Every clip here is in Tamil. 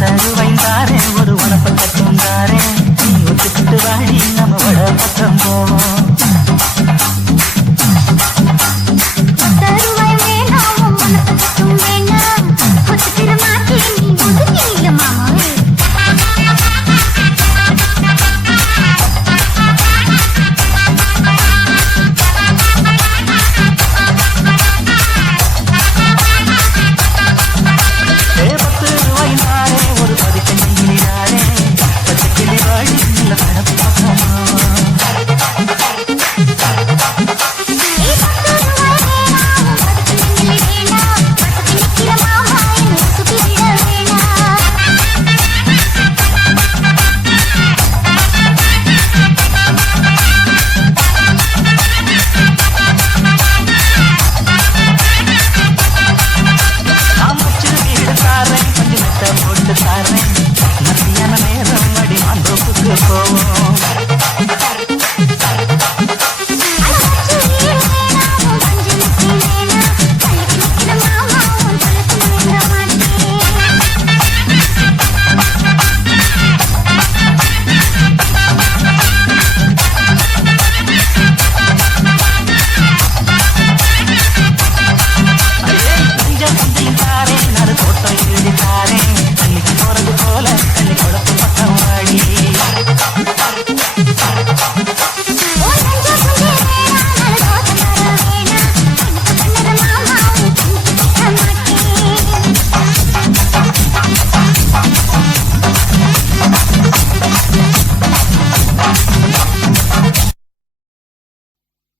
தருவைந்தாரே ஒரு உனப்பக்கத்தும் தாரே நீ ஒத்துக்கிட்டு வாடி நம்ம வட பக்கம் போவோம்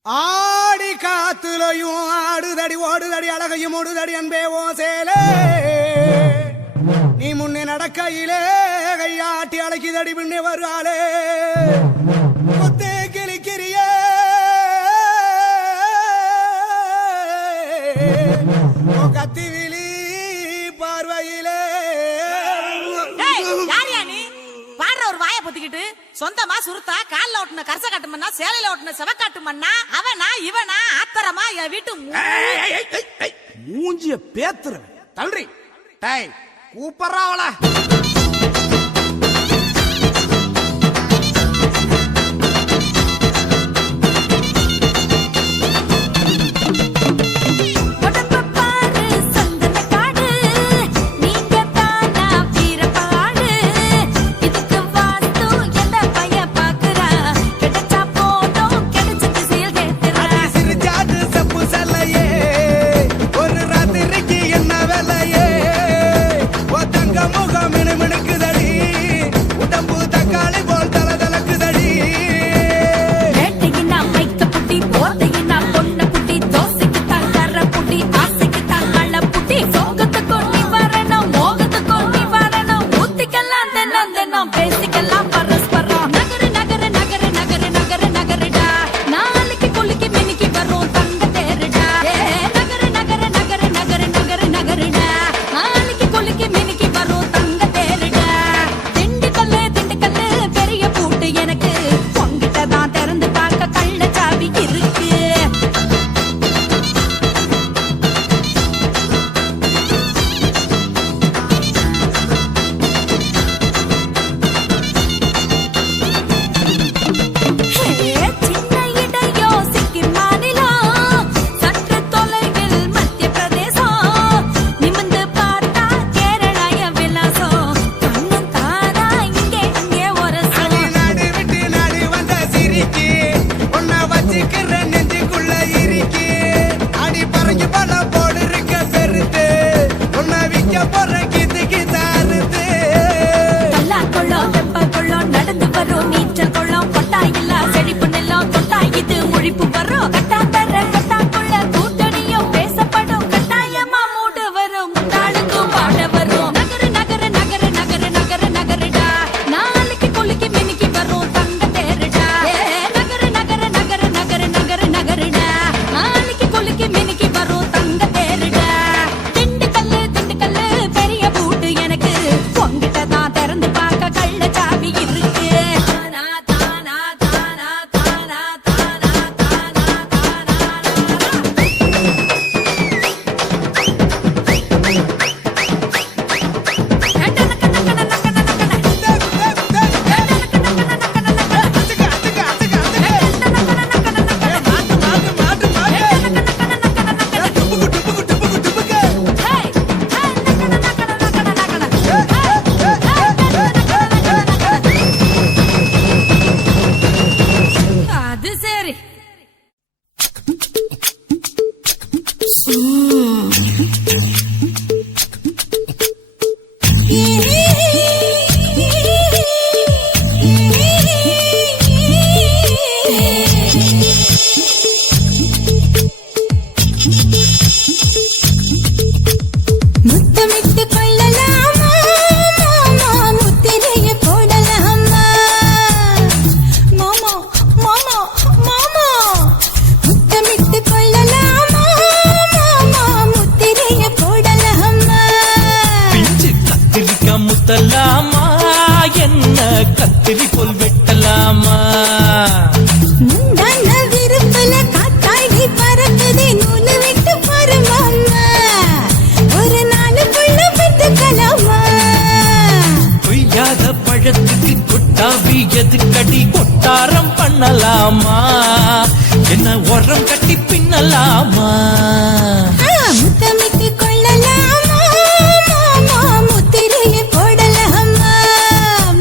ஆடி காத்துலையும் ஆடுதடி ஓடுதடி அழகையும் ஓடுதடி அன்பே ஓ சேலே நீ முன்னே நடக்கையிலே கையாட்டி அழைக்குதடி பின்னே வருவாளே குத்தே கிளிக்கிறியே கத்தி விழி பார்வையிலே ஒரு வாயை பொத்திக்கிட்டு சொந்தமா சுருத்தா கால்ல ஓட்டுன கரச காட்டு மண்ணா சேலையில ஓட்டுன செவக்காட்டு மண்ணா அவனா இவனா ஆத்தரமா என் வீட்டு மூஞ்சிய பேத்துற தள்ளுறி டை கூப்பறாவள முத்தலாமா என்ன கத்திரி போல் வெட்டலாமா முந்தான விருப்பல காத்தாடி பறக்குதே நூலு விட்டு பருமாமா ஒரு நாளுக்குள்ள பெற்றுக்கலாமா கொய்யாத பழத்துக்கு கொட்டாவி எதுக்கடி கொட்டாரம் பண்ணலாமா என்ன உரம் கட்டி பின்னலாமா முத்தமிட்டு கொள்ளலாமா மாமா முத்திரையை போடலாமா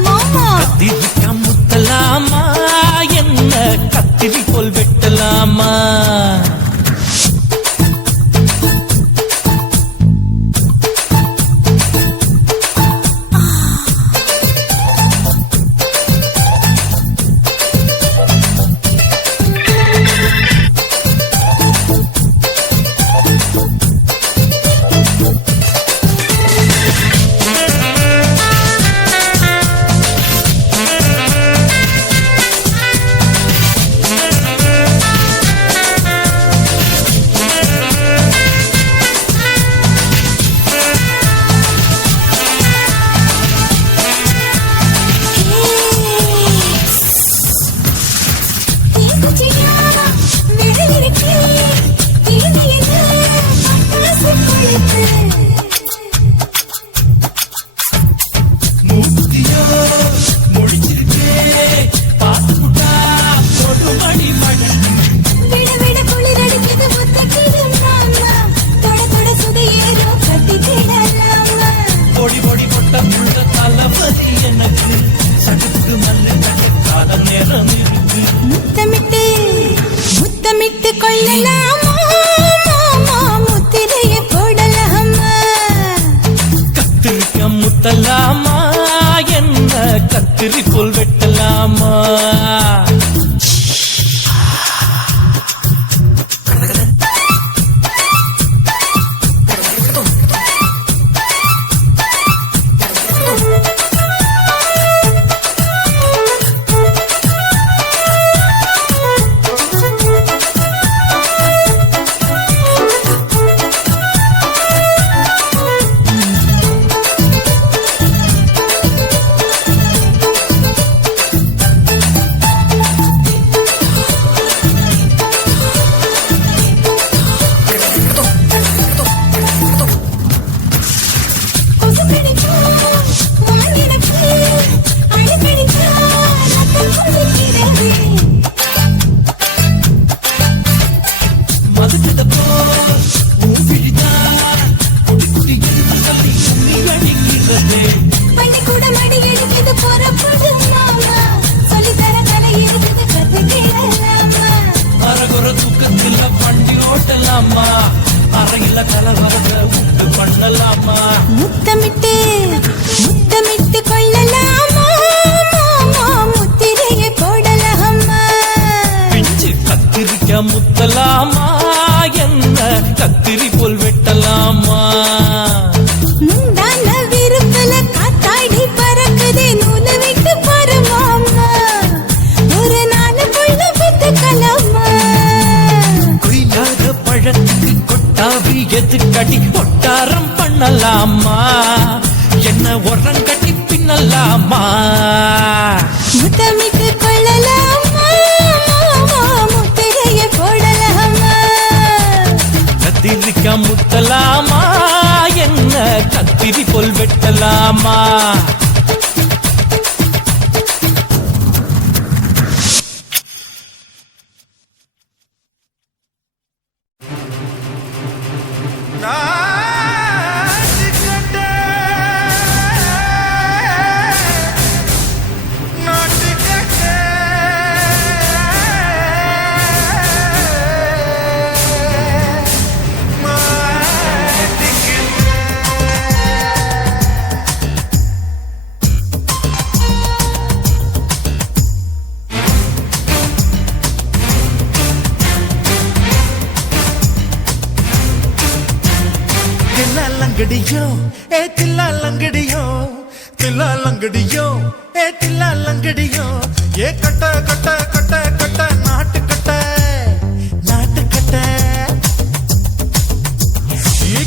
மாமா கத்திரிக்க முத்தலாமா என்ன கத்திரி போல் வெட்டலாமா முத்தமிட்டு கொள்ளலாமா மாமா முத்திரையை போடலாமா கத்திரிக்க முத்தலாமா என்ன கத்திரி போல் வெட்டலாமா அறையில கலவரத்தை உண்டு பண்ணலாமா முத்தமிட்டு முத்தமிட்டு கொள்ளலாமா மாமா முத்திரையை போடலாமா பிஞ்சு கத்திரிக்க முத்தலாமா என்ன கத்திரி போல் வெட்டலாமா முந்தான விருப்பல காத்தாடி பறக்குதே நூலு விட்டு பருமாமா ஒரு நாளுக்குள்ள பெற்றுக்கலாமா கொய்யாத பழத்துக்கு கொட்டாவி எதுக்கடி கொட்டாரம் பண்ணலாமா என்ன உரம் கட்டி பின்னலாமா முத்தமிட்டு கொள்ளலாமா மாமா முத்திரையை போடலாமா கத்திரிக்க முத்தலாமா என்ன கத்திரி போல் வெட்டலாமா லங்கடியோ ஏ தில்லா லங்கடியோ தில்லா லங்கடியோ ஏ தில்லா லங்கடியோ ஏ கட்ட கட்ட கட்ட கட்ட நாட்டு கட்ட நாட்டு கட்ட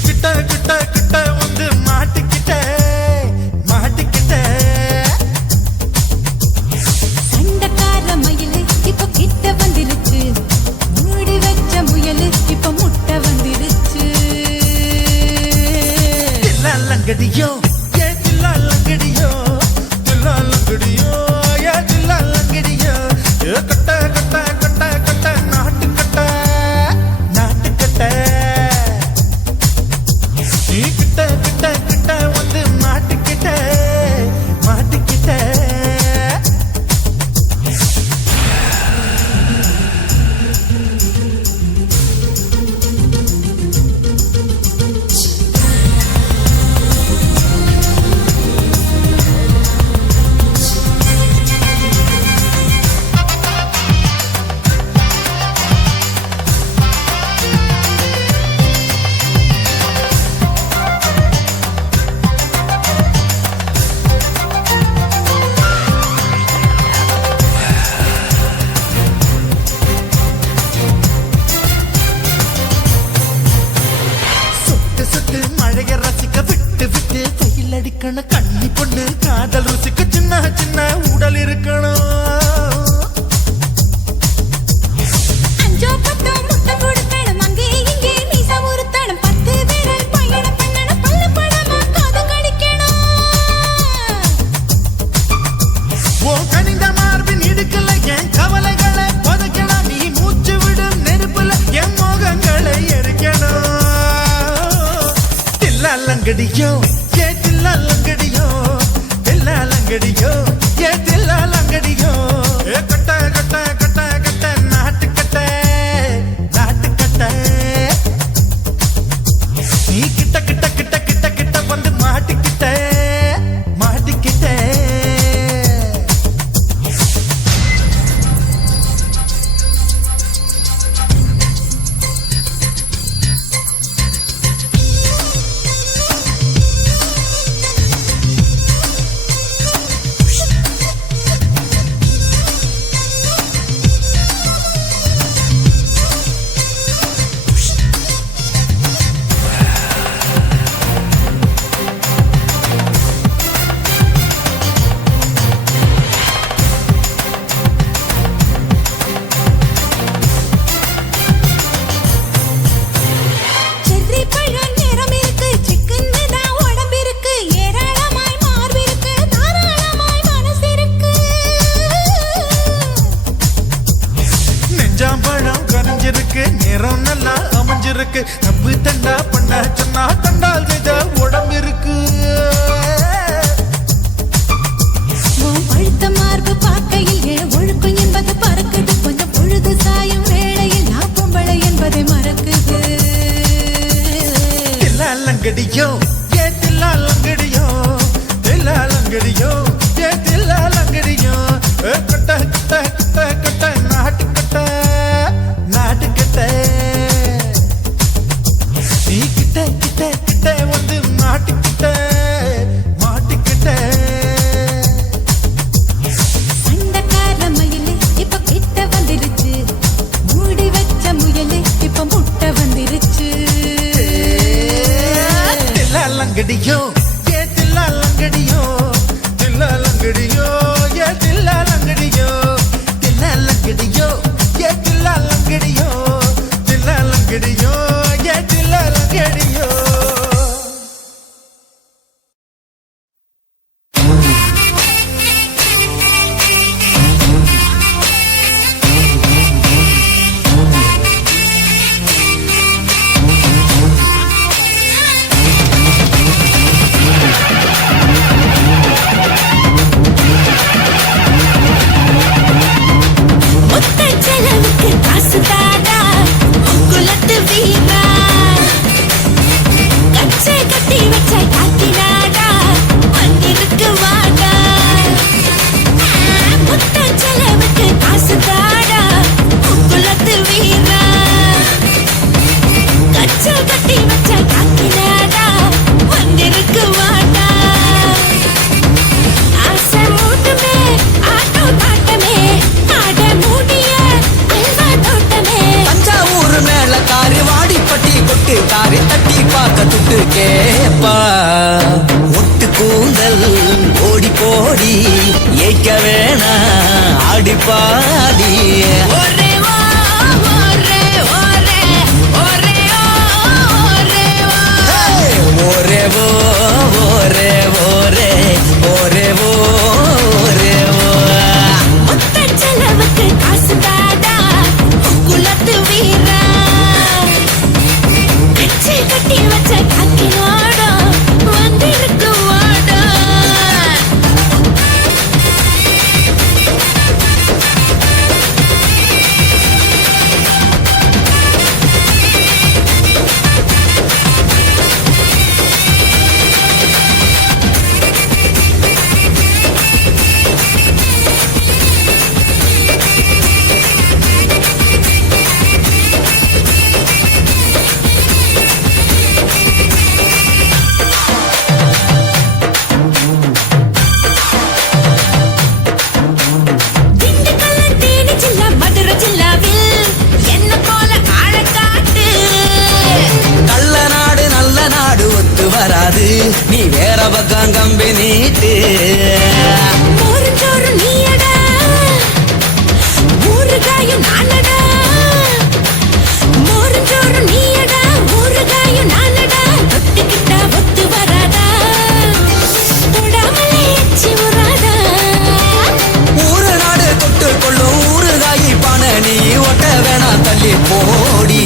கிட்ட கிட்ட கிட்ட வந்து மாட்டிக்கிட்ட மாட்டி இருக்கணும் கண்ணி பொண்ணு காதல் ருசிக்கு சின்ன சின்ன உடல் இருக்கணும் அஞ்சோ பத்தோ முட்டை கொடுக்கணும் அங்கே இங்கே மீசா உருத்தணும் 10 பேரை பயணம் பண்ணணும் பல்ல படமா காது கடிக்கணும் ஓ கனிந்த மார்பின் இடுக்கல என் கவலைகளை புதைக்கணும் நீ மூச்சு விடும் நெருப்புல என் மோகங்களை எரிக்கணும் தில்லாலங்கடியோ ஏ தில்லாலங்கடியோ தில்லாலங்கடியோ ஏ தில்லாலங்கடியோ ஏ கட்ட கட்ட கட்ட கட்ட நாட்டு கட்ட நாட்டு கட்ட நீ கிட்ட கிட்ட கிட்ட கிட்ட கிட்ட வந்து மாட்டிக்கிட்ட மாட்டிக்கிட்ட செர்ரி பழம் நிறம் இருக்கு சிக்கன்னு தான் உடம்பு இருக்கு ஏராளமாய் மார்பு இருக்கு தாராளமாய் மனசு இருக்கு நெஞ்சாம்பழம் கரைஞ்சிருக்கு நிறம் நல்லா அமைஞ்சிருக்கு தப்பு தண்டா பண்ண சொன்னா தண்டால் செய்த உடம்பு இருக்கு உன் பழுத்த மார்பு பார்க்கையில் என் ஒழுக்கம் என்பது பறக்குது கொஞ்சம் பொழுது சாயும் வேளையில் நான் பொம்பளை என்பதை மறக்குது தில்லாலங்கடியோ ஏ தில்லாலங்கடியோ தில்லாலங்கடியோ ஏ தில்லாலங்கடியோ கட்ட கட்ட கட்ட கட்ட நாட்டு கட்ட நாட்டு கட்ட நீ கிட்ட கிட்ட கிட்ட வந்து மாட்டிக்கிட்ட மாட்டிக்கிட்ட சண்டைக்கார மயிலே இப்ப கிட்ட வந்துருச்சு மூடி வச்ச முயலே இப்ப முட்டை வந்துருச்சு தில்லாலங்கடியோ ஏ தில்லாலங்கடியோ தில்லாலங்கடியோ ஏ தில்லாலங்கடியோ தில்லாலங்கடியோ ஏ தில்லாலங்கடியோ தில்லாலங்கடியோ ஏ தில்லாலங்கடியோ மொத்த செலவுக்கு காசு தாடா குலத்து வீரா கச்சை கட்டி வச்ச காத்தினாடா வந்திருக்கு வாடா மொத்த செலவுக்கு காசு தாடா குலத்து வீரா கச்சை கட்டி வச்ச காத்தினாடா வந்திருக்கு வாடா ஆசை மூட்டுமே ஆட்டோ தாட்டமே ஆட மூடிய அல்வா தோட்டமே தஞ்சாவூர் மேல காரி வாடிப்பட்டி கொட்டு காரி தட்டி பார்க்க துட்டு கேப்பா ஒட்டு கூந்தல் ஓடி போடி ஏற்க வேணா ஆடி பாடி ஒரே வா ஒரே ஒரே ஒரே ஒரே வா ஓரேவோ ஓரேவோ ஓரேவோ ஓரேவோ மொத்த செலவுக்கு காசு தாடா குலத்து வீரா கச்சை கட்டி வச்ச காக்கினோட வந்திருக்கு வாடா நீ வேற பக்கம் கம்பி நீட்டு மோரஞ்சோறு நீயடா ஊறுகாயும் நானடா மோரஞ்சோறு நீயடா ஊறுகாயும் நானடா தொட்டுக்கிட்டா ஒத்து வராதா தொடாமலே எச்சி உராதா ஊரு நாடு தொட்டு கொள்ளும் ஊறுகாயி பான நீ ஒட்ட வேணா தள்ளி போடி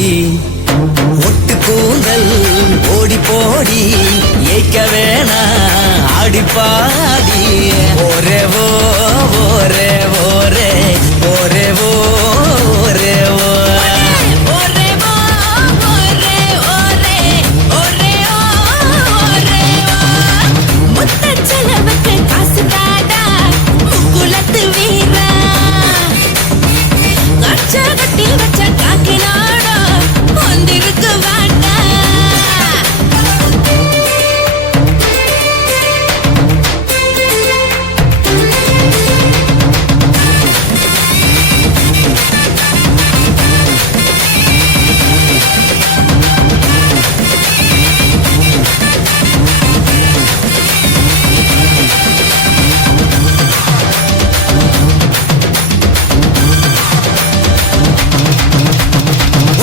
ஒட்டு கூந்தல் ஓடி போடி ஏய்க்க வேணா ஆடி பாடி ஓரேவோ ஓரே ஓரே ஓரேவோ ஓரே ஓ ஒரே வா ஒரே ஒரே ஒரே ஒரே முத்த செலவுக்கு காசு தாடா முக்குலத்து வீரா கச்ச கட்டி வச்ச காக்கினாடா வந்திருக்கு வாடா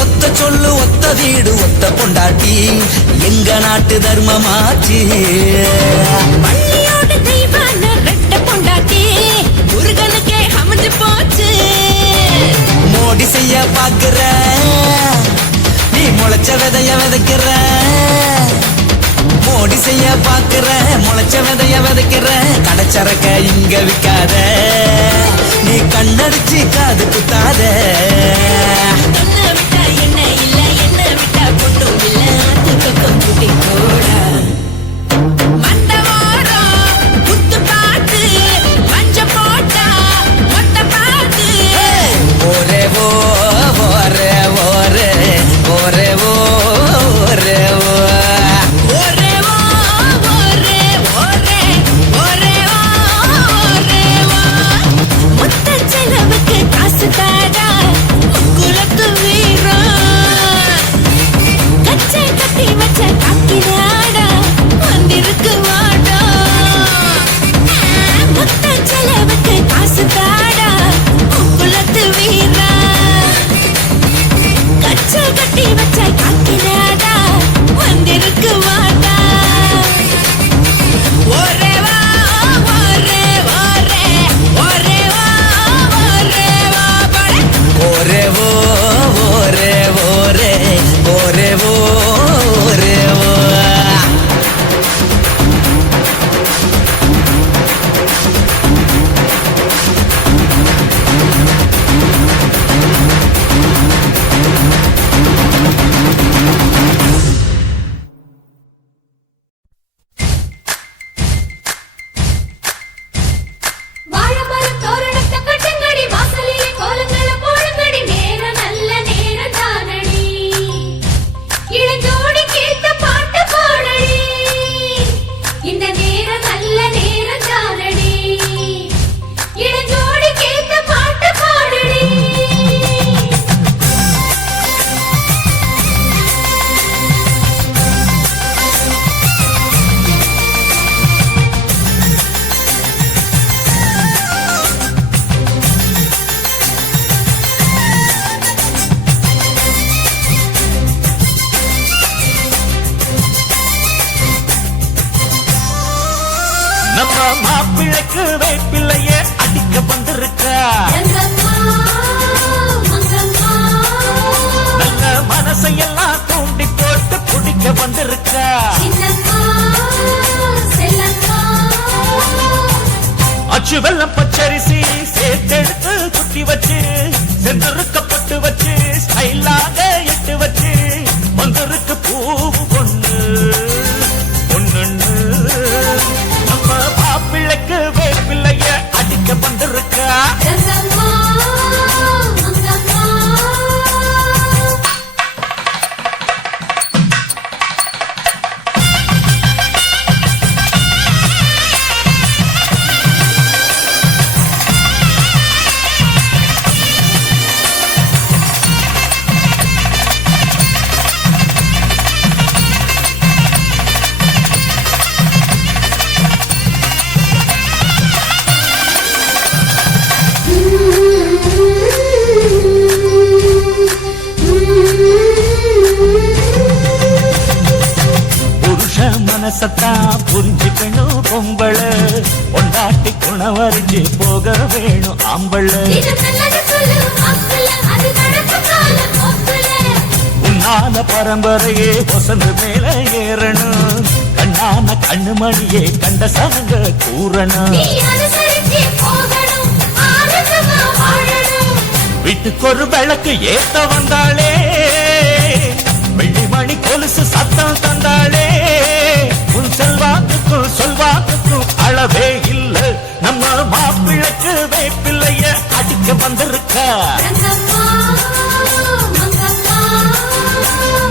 ஒத்த சொல்லு ஒத்த வீடு ஒத்த பொண்டாட்டி எங்க நாட்டு தர்மமாச்சு பள்ளியோட தெய்வான ரெட்ட பொண்டாட்டி முருகனுக்கே அமைஞ்சு போச்சு மோடி செய்ய பாக்குற நீ முளைச்ச விதைய விதைக்கிற மோடி செய்ய பாக்குற முளைச்ச விதைய விதைக்கிற கடைச்சரக்க இங்க விக்காத நீ கண்ணடிச்சு காது குத்தாத கண்ணை விட்டா என்ன இல்ல என்ன விட்டா பொண்ணும் இல்ல அது பக்கம் குட்டி கூட மண்டவாரம் குத்து பாட்டு மஞ்ச போட்டா மொத்த பாட்டு ஓரே ஓ ஓரே ஓரே ஓரே ஓ ஓரே ஓ ஒரே வா ஒரே ஒரே ஒரே வா ஒரே வா முத்த செலவுக்கு காசு தாடா குலத்து வீரா கச்சை கட்டி வச்ச காக்கினாடா வந்திருக்கு வாடா முத்த செலவுக்கு காசு தாடா குலத்து வீரா கச்சை கட்டி வச்ச காக்கினாடா வந்திருக்கு வாடா ஒரே வா ஒரே ஒரே ஒரே வா ஒரே வா பட ஓரே ஓ ஓரே ஓரே ஓரே ஓ ஓரே ஓ வாழைமரம் தோரணத்தை கட்டுங்கடி வாசலிலே கோலங்களை போடுங்கடி நேரம் நல்ல நேரம் தானடி இளஞ்சோடி கேட்ட பாட்டு பாடடி இந்த நேரம் நல்ல நேரம் தானடி இளஞ்சோடி கேட்ட பாட்டு பாடடி நம்ம மாப்பிள்ளைக்கு வேப்பிள்ளையே அடிக்க வந்திருக்கா ரங்கம்மா மங்கம்மா நல்ல மனசையெல்லாம் தூண்டி போட்டு குடிக்க வந்திருக்கா சின்னம்மா செல்லம்மா அச்சு வெள்ளம் பச்சரிசி சேர்த்தெடுத்து குட்டி வச்சு செந்திருக்கப்பட்டு வச்சு ஸ்டைலாக எட்டு வச்சு வந்திருக்கு பூவு பொண்ணு பொண்ணுன்னு நம்ம மாப்பிள்ளைக்கு வேப்பிள்ளைய அடிக்க வந்திருக்கா ரங்கம்மா மங்கம்மா மனசத்தான் புரிஞ்சுக்கணும் பொம்பள பொண்டாட்டி குணவறிஞ்சு போக வேணும் ஆம்பள உன்னான பரம்பரையே பொசந்து மேல ஏறணும் கண்ணான கண்ணுமணியே கண்ட சனங்க கூறணும் வீட்டுக்கு ஒரு விளக்கு ஏத்த வந்தாளே வெள்ளிமணி கொலுசு சத்தம் தந்தாளே உன் செல்வாக்குக்கும் சொல்வாக்குக்கும் அளவே இல்ல நம்ம மாப்பிள்ளைக்கு வேப்பிள்ளைய அடிக்க வந்திருக்கா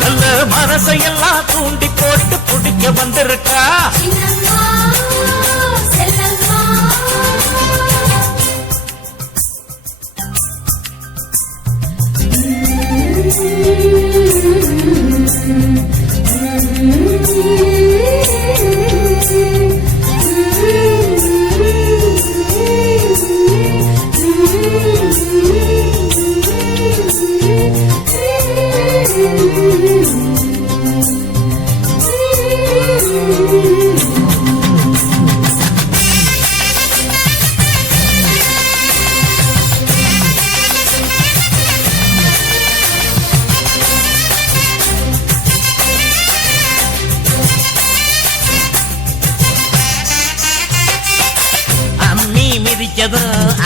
நல்ல மனசையெல்லாம் தூண்டி போட்டு பிடிக்க வந்திருக்கா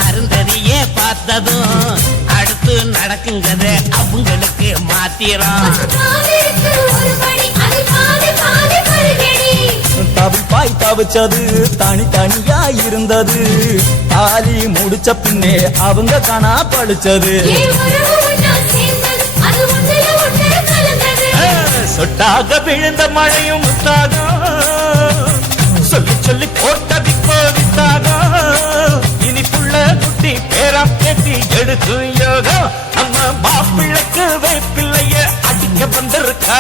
அருந்ததியே பார்த்ததும் அடுத்து நடக்குங்கத அவங்களுக்கு மாத்திரம் தவிப்பாய் தவிச்சது தனித்தனியா இருந்தது தாலி முடிச்ச பின்னே அவங்க காணா படிச்சது சொட்டாக விழுந்த மழையும் முத்தாகும் சொல்லி சொல்லி போட்ட வித்தாகும் இனிப்புள்ள குட்டி பேரம் கேட்டி எடுக்கும் யோகம் நம்ம மாப்பிள்ளைக்கு வேப்பிள்ளைய அடிக்க வந்திருக்கா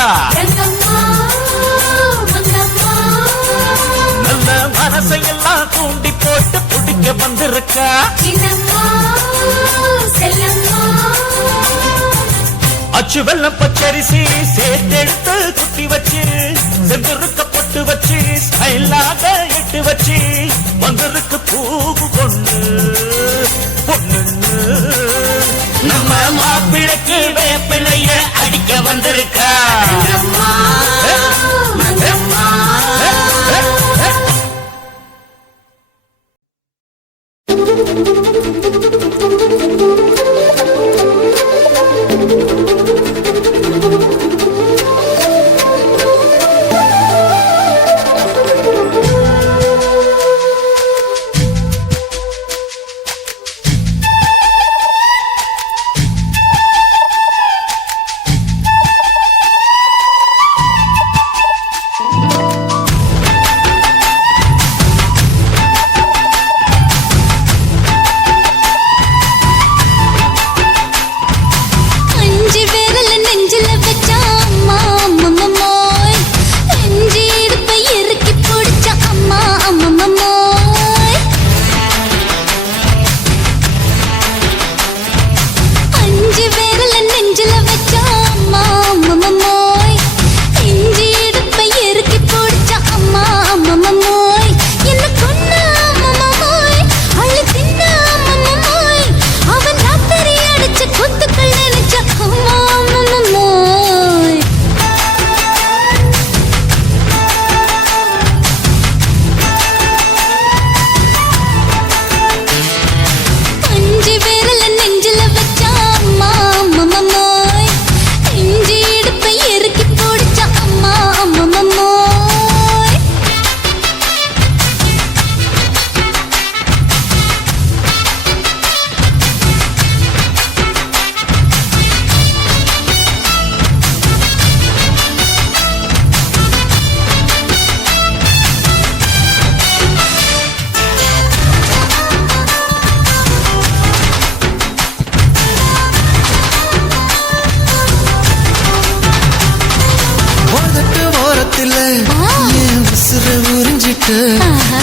நல்ல மனசையெல்லாம் தூண்டி போட்டு பிடிக்க வந்திருக்கா அச்சு வெள்ளம் பச்சரிசி சேர்த்தெடுத்து குட்டி வச்சு செந்திருக்க பொட்டு வச்சு ஸ்டைலாக எட்டு வச்சு வந்திருக்கு பூவு பொண்ணு பொண்ணு நம்ம மாப்பிள்ளைக்கு வேப்பிள்ளைய அடிக்க வந்திருக்கா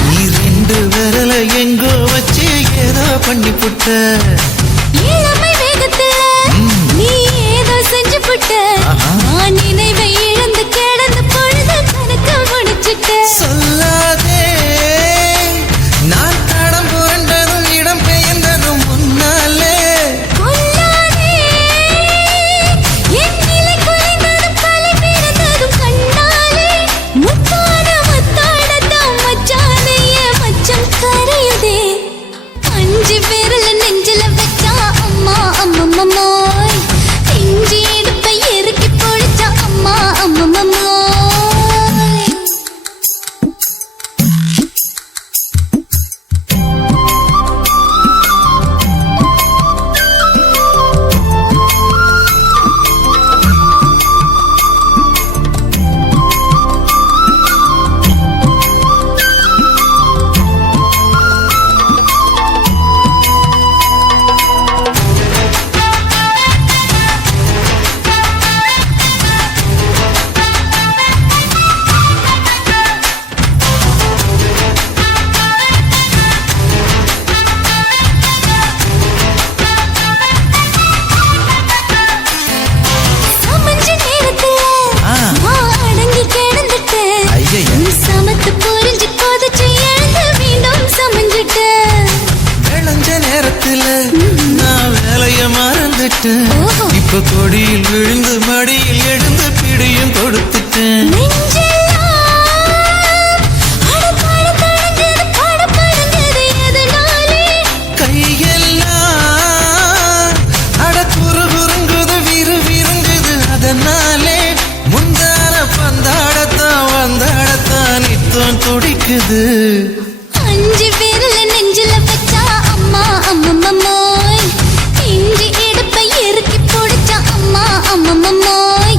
நீ ரெண்டு விரல எங்கோ வச்சு ஏதோ பண்ணி புட்ட இளமை வேகத்துல நீ ஏதோ செஞ்சு புட்ட நான் நினைவை இழந்து கிடந்த பொழுது கணக்க முடிச்சுட்ட உங்க கொடியில் விழுந்து மடியில் எழுந்து பிடியும் கொடுத்துட்டேன் கையெல்லாம் அட குறுகுறுங்குது விறுவிறுங்குது அதனாலே முந்தான பந்தாடத்தான் வந்தாடத்தான் நித்தம் துடிக்குது அஞ்சு பேர்ல நெஞ்சில வச்சா அம்மா அம்மம்மோய் இஞ்சி எடுப்பை இறுக்கி பிடிச்சா அம்மா அம்மம்மோய்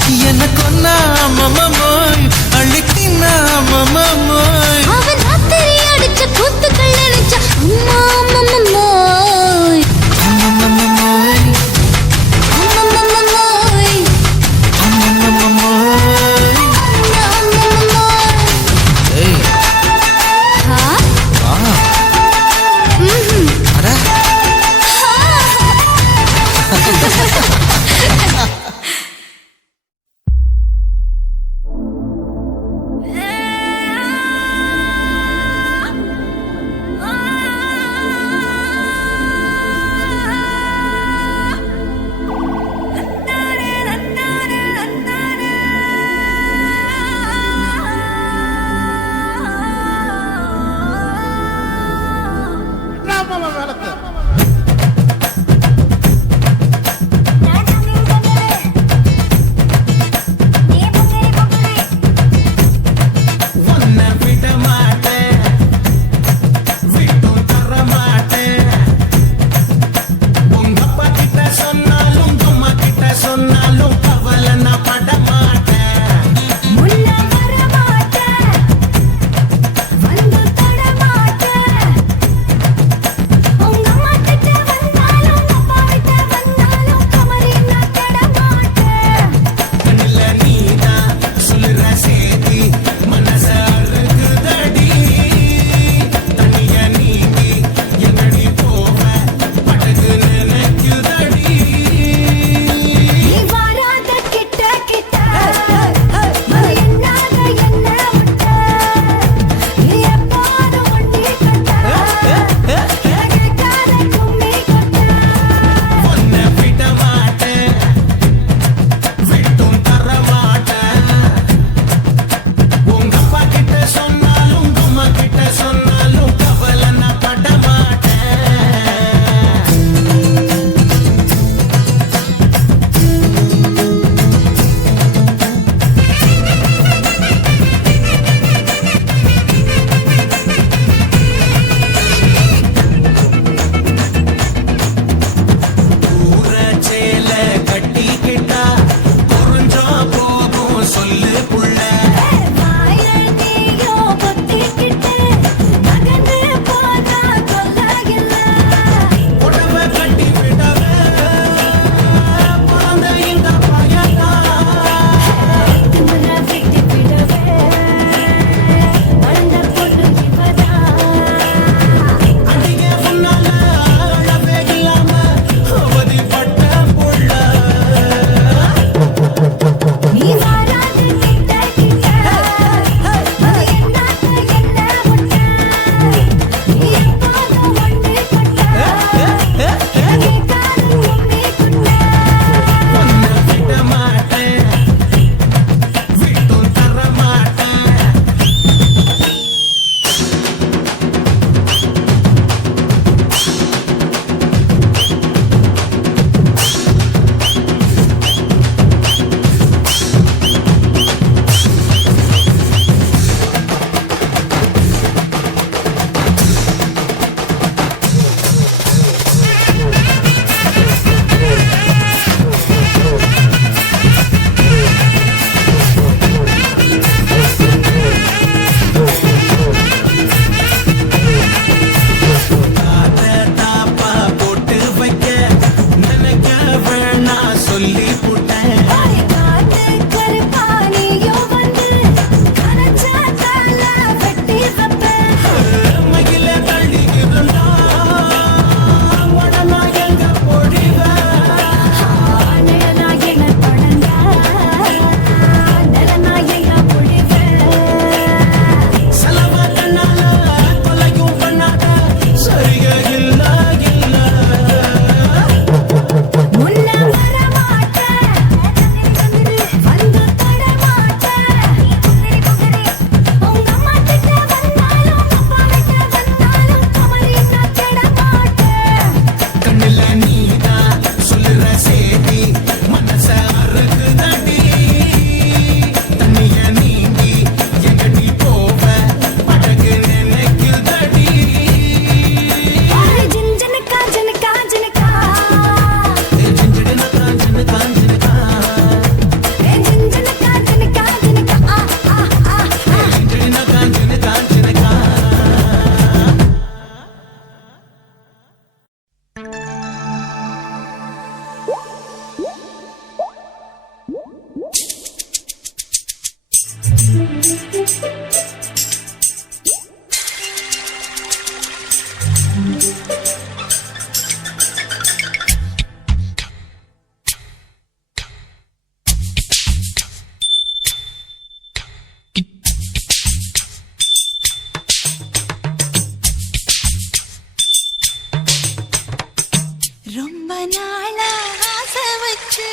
நாளா ஆசை வச்சு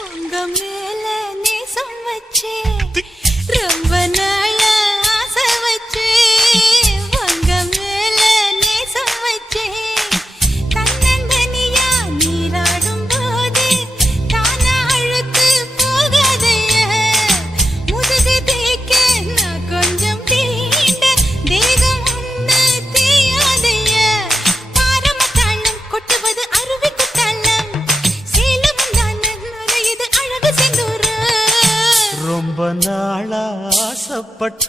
உங்க மேல நேசம் வச்சு ரொம்ப நாளா ஆசை வச்சு உங்க மேல நேசம் வச்சு தன்னந்தனியா நீராடும் போது தானா அழுத்து போகாதைய முதுகு தேய்க்க நான் கொஞ்சம் தீண்ட தேகம் ஒண்ணு தேயாதைய பாரமத்தாளம் கொட்டுவது அருவிக்கு தள்ளம் சேலமும் தானே நுரையுது அழகு செந்தூரம் ரொம்ப நாளா ஆசைப்பட்ட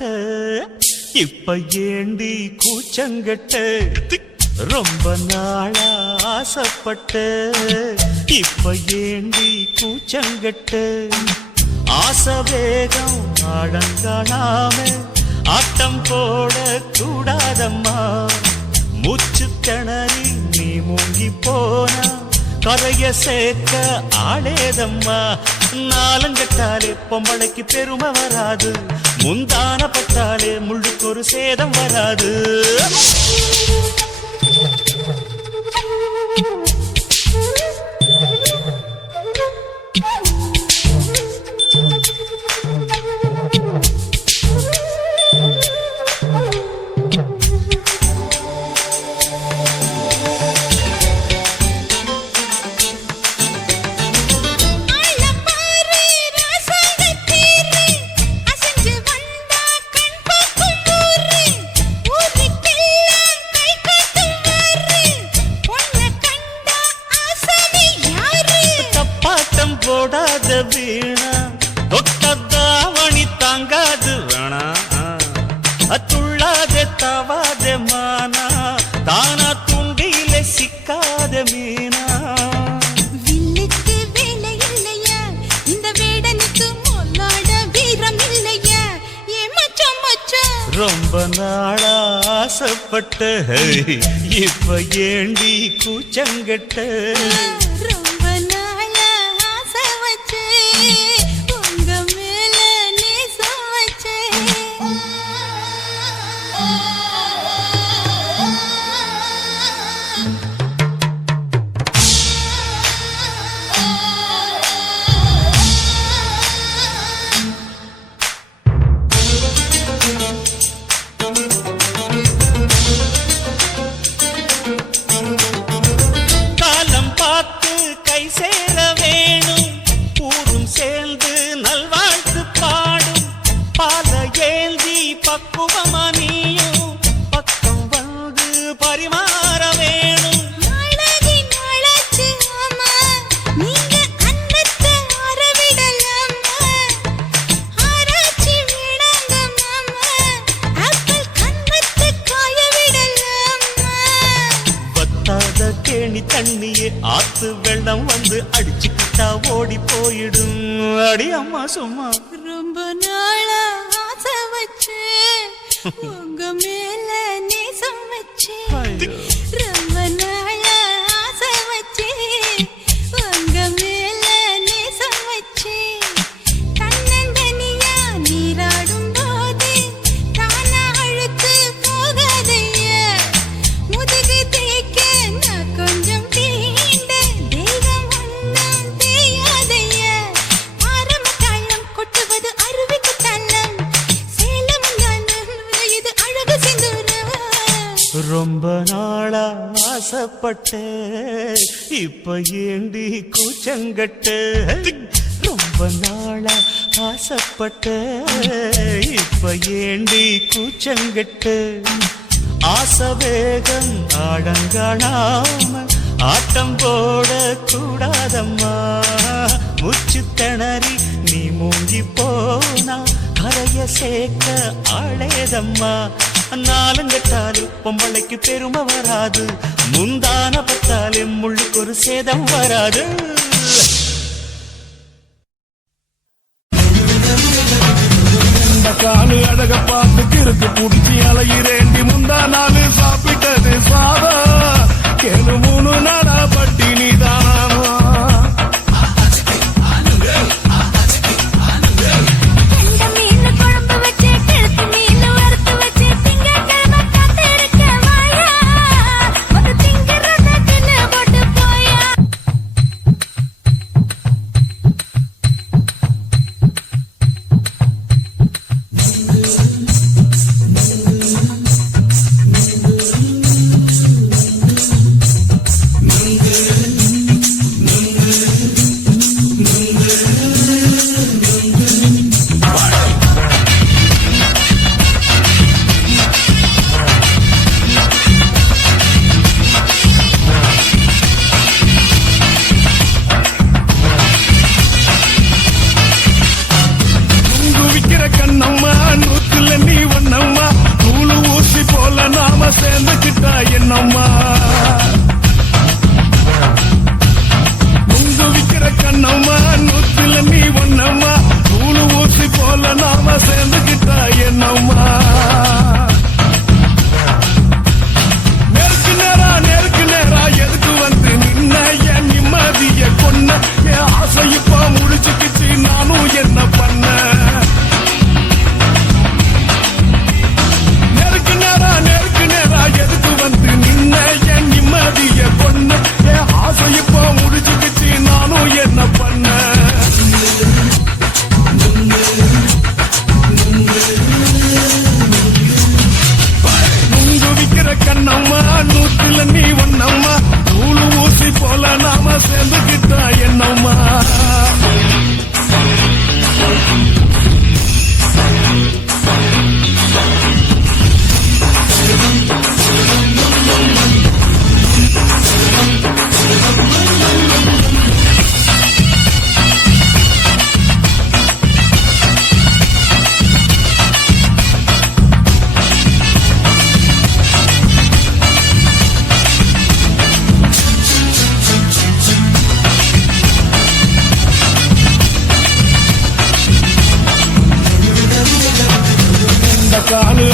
இப்ப ஏண்டி கூச்சங்கட்ட ரொம்ப நாளா ஆசைப்பட்ட இப்ப ஏண்டி கூச்சங்கட்ட ஆசை வேகம் அடங்கானாம ஆட்டம் போட கூடாதம்மா மூச்சு திணறி நீ மூங்கி போனா கரைய சேர்க்க ஆளேதம்மா நாலங்கட்டாலே பொம்பளைக்கு பெருமை வராது முந்தான பட்டாலே முள்ளுக்கு ஒரு சேதம் வராது ஆளப்பாரு ராசகத்தீரு அசஞ்சு வந்தா கண் பார்க்கும் ஊரு ஊருக்கெல்லாம் கை காட்டும் வாரு பொண்ண கண்டா ஆசாமி யாரு தப்பாட்டம் போடாத வீணா தொட்டதாவணி தாங்காது வேணா துள்ளாதே தவாதே மானா தானா துண்டியில சிக்காத மீனா வில்லுக்கு வேலை இல்லையா இந்த வேடனுக்கு மொல்லாட வீரம் இல்லையா ஏ மச்சான் மச்சான் ரொம்ப நாளா ஆசைப்பட்ட இப்ப ஏண்டி கூச்சங்கட்ட ரொம்ப நாளா ஆசை வச்சு உங்க மேல நேசம் வச்சு காலம் பார்த்து கை சேர வேணும் ஊரும் சேர்ந்து நல்வாழ்த்து பாடும் பால ஏந்தி பக்குவமா நீயும் பக்கம் வந்து பரிமாற வேணும் நாளாகி நாளாச்சு ஆமா நீங்க அன்னத்தை ஆரவிடலாமா ஆராய்ச்சி விடாங்க மாமா ஆப்பிள் கண்ணத்தை காய விடலாமா வத்தாத கேணி தண்ணியே ஆத்து வெள்ளம் வந்து அடிச்சுக்கிட்டா ஓடி போயிடும் அடி அம்மா சும்மா ரொம்ப நாளா ஆசை வச்சு உங்க மேல நேசம் வச்சு ஐயோ. ரொம்ப நாளா ஆசை வச்சு உங்க மேல நேசம் வச்சு தன்னந்தனியா நீராடும் போது தானா அழுத்து போகாதைய முதுகு தேய்க்க நான் கொஞ்சம் தீண்ட தேகம் ஒண்ணும் தேயாதைய பாரமத்தாளம் கொட்டுவது அருவிக்கு தள்ளம் சேலமும் தானே நுரையுது அழகு செந்தூரம் ரொம்ப நாளா ஆசைப்பட்ட இப்ப ஏண்டி கூச்சங்கட்ட ரொம்ப நாளா ஆசைப்பட்ட இப்ப ஏண்டி கூச்சங்கட்ட ஆசை வேகம் அடங்கானாம ஆட்டம் போட கூடாதம்மா மூச்சு திணறி நீ மூங்கி போனா கரைய சேர்க்க ஆளேதம்மா நாலங்கட்டாலே பொம்பளைக்கு பெருமை வராது முந்தான பத்தாலே முள்ளுக்கு ஒரு சேதம் வராது காலு அழக பார்த்து கிறுக்கு புடிச்சி அலையிறேண்டி முந்தா நாலு சாப்பிட்டது சாதா கேளு 3 நாளா பட்டினி தானா கண்ட மீன் குழம்பு வச்சு கிழத்து மீன் வறுத்து வச்சு திங்கட்கிழமை காத்திருக்க வாயா வந்து திங்கிறத தின்னு போட்டு போயா நூற்றுல நீ ஒன்னம்மா நூலு ஊசி போல நாம சேர்ந்துக்கிட்டா என்னம்மா காலு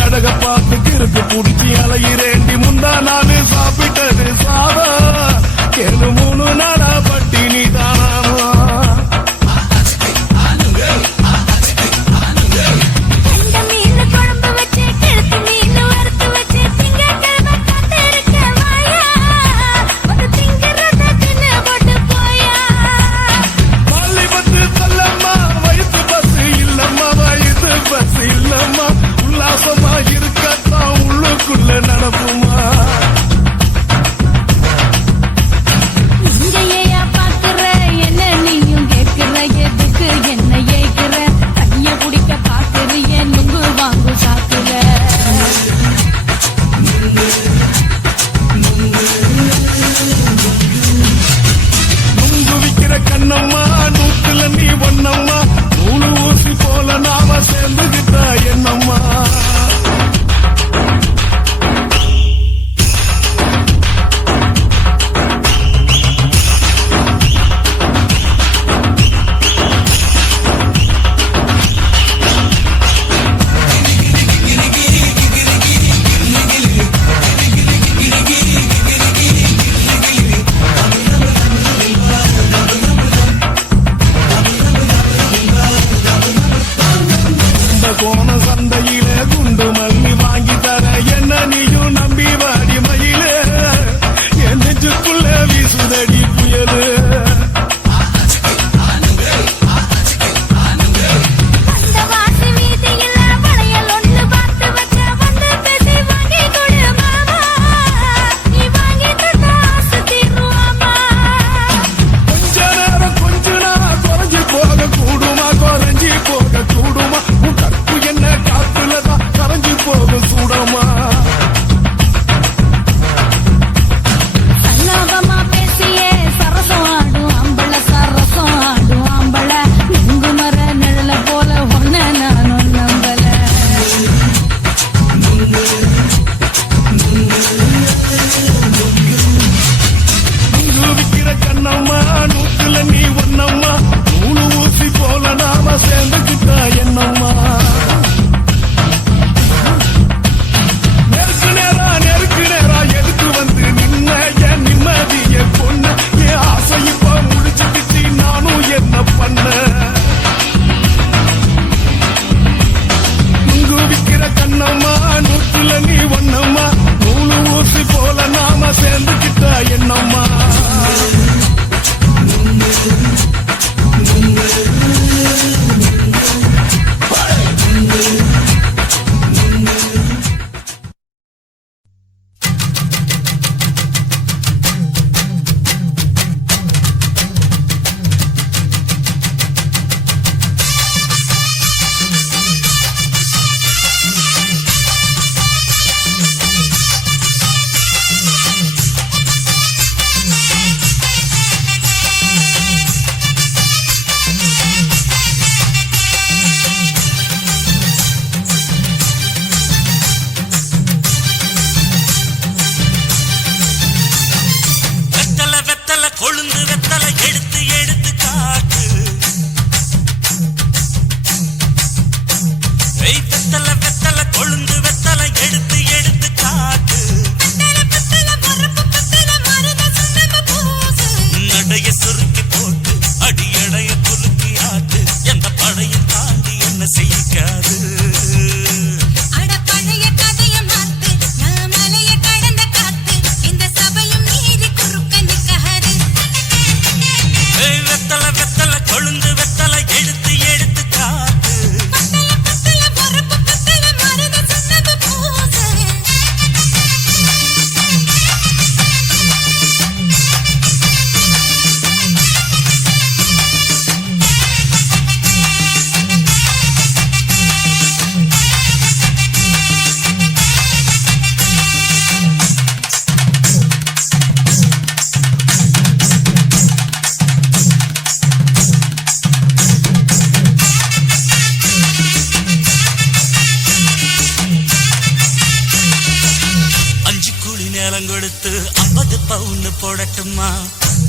ஒரு 50 பவுன் போடட்டுமா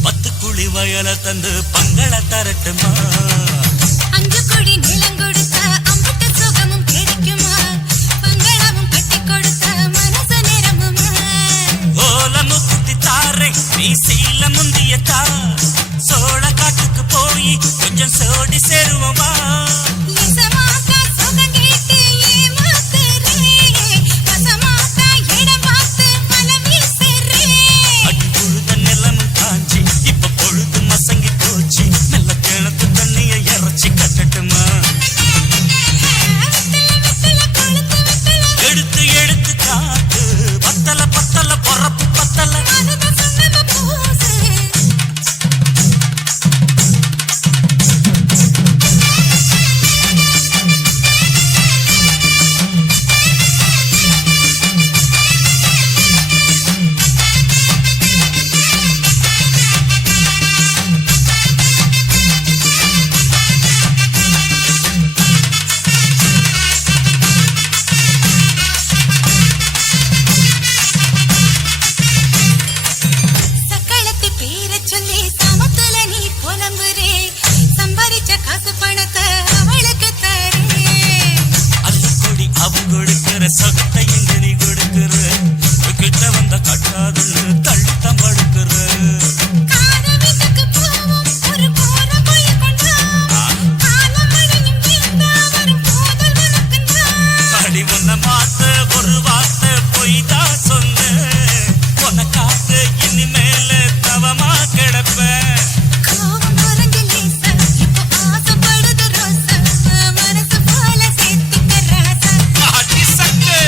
10 குழி வயல தந்து பங்கள தரட்டுமா 5 கோடி நிலம் கொடுத்தா அம்பட்டு சுகமும் கிடைக்குமா பங்களமும் கட்டி கொடுத்தா மனசு நிரம்புமா ஓலமு குத்தி தாரே நீ சீல முந்தியத்தா சோழ காட்டுக்கு போய் கொஞ்சம் சோடி சேருவோமா எசமாக்கா சுகம் கேட்டு ஏமாத்துறே வசமாக்கா இடம் பார்த்து மனம் வீசுறே அடி பொழுத நிலமும் காஞ்சி இப்ப பொழுது மசங்கி போச்சு மெல்ல கிணத்து தண்ணிய இறச்சி கட்டட்டுமா எடுத்து எடுத்து காத்து பத்தல பத்தல பொறப்பு பத்தல சக்களத்தை பேர சொல்லி சமத்துல நீ புலம்புறே சம்பாதிச்ச காசு பணத்தை அவளுக்கு தரே அள்ளி கொடி அவன் கொடுக்கிற சொத்தை எங்க நீ கொடுக்கிற கிட்ட வந்த கட்டாதுன்னு தள்ளித்தான் படுக்கிற காத வீட்டுக்கு போவோம் ஒரு போற போய் கொண்டா காலம் மழையும் வீழ்ந்தா வரும் போதல் உனக்குண்டா அடி உன்ன மாத்த ஒரு வார்த்தை பொய் தான் சொன்ன உனக்காக இனிமேல தவமா கிடப்பேன் கோவம் மறந்து லேசா இப்போ ஆசைப்படுது ரோசா மனசு போல சேர்த்துக்க ராசா அடி சக்கு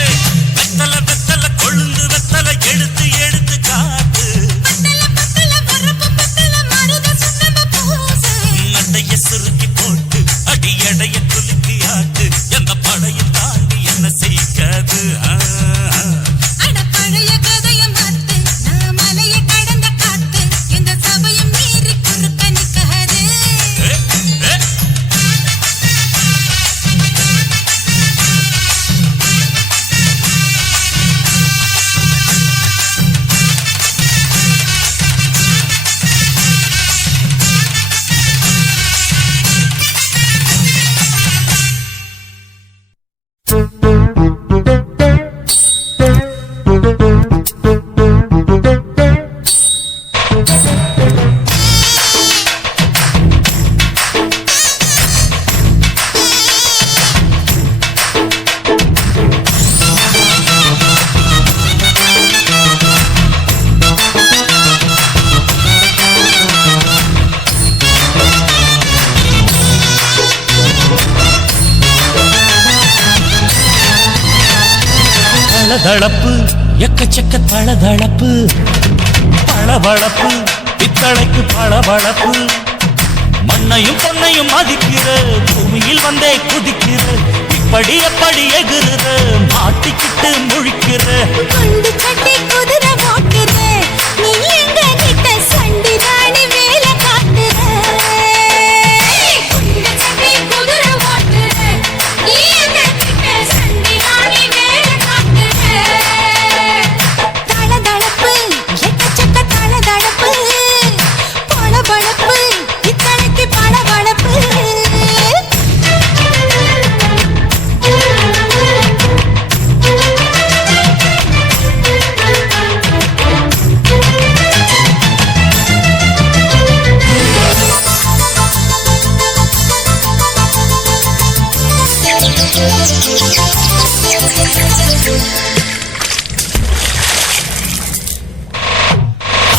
வெத்தல வெத்தல கொழுந்து வெத்தல எடுத்து எடுத்து காத்து பத்தல பத்தல வரப்பு பத்தல மருத சுண்ணாம்பு பூசு நடைய சுருக்கி போட்டு அடி எடைய குலுக்கி ஆட்டு எந்த படையும் தாண்டி என்ன செய்யாது அட பழைய கதைய மாத்து நான் மலைய கடந்த காத்து எந்த சபையும் மீறி குறுக்க நிக்காது தளதளப்பு எக்கச்சக்க தளதளப்பு பளபளப்பு பித்தளைக்கு பளபளப்பு மண்ணையும் பொன்னையும் மதிக்கிற பூமியில் வந்தே குதிக்கிற இப்படி எப்படி எகுற மாட்டிக்கிட்டு முழிக்கிற குண்டு சட்டை குதிரை ஓட்டுற நீ எங்க கிட்ட சண்டி ராணி வேலை காட்டுற குண்டு சட்டை குதிரை ஓட்டுற நீ எங்க கிட்ட சண்டி ராணி வேலை காட்டுற தளதளப்பு எக்கச்சக்க தளதளப்பு பளபளப்பு இத்தனைக்கு பளபளப்பு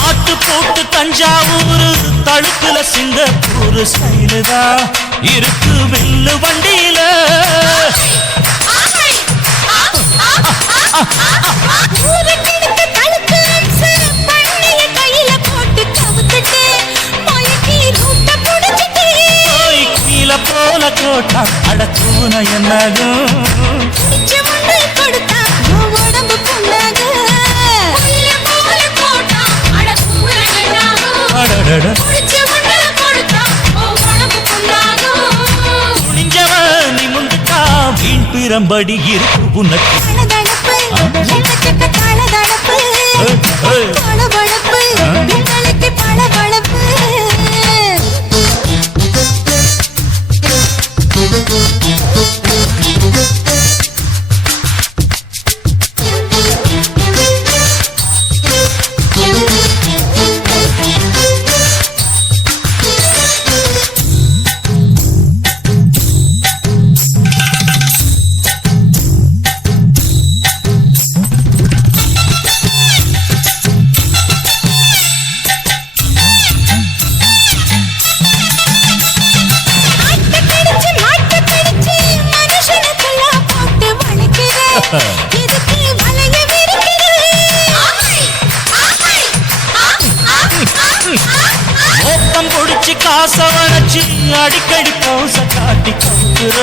ஆட்டு போட்டு தஞ்சாவூர் தழுக்குல சிங்கப்பூர் ஸ்டைலுதா இருக்கு வெள்ளு வண்டியில ஊருக்கெடுத்து கழுத்து அம்சர பண்ணைய கையில போட்டு கவுத்துட்டு மயக்கி ரூட்ட புடிச்சிட்டு போய் கீழ போல கோட்டா அடச்சூன என்னதும் பிடிச்ச முண்டு கொடுத்தா உன் உடம்பு புண்ணாக உள்ள போல போட்டா அட பூர என்னாகும் அடடட பிடிச்ச முண்டு கொடுத்தா உன் உடம்பு புண்ணாகும் துணிஞ்சவன் நிமிந்துட்டா வீண் பிரம்படி இருக்கு உனக்கு தளதளப்பு எக்கச்சக்க தளதளப்பு பளபளப்பு பித்தளைக்கு பளபளப்பு மோப்பம் பிடிச்சி காசவழைச்சி அடிக்கடி போச காட்டி கொடுக்குற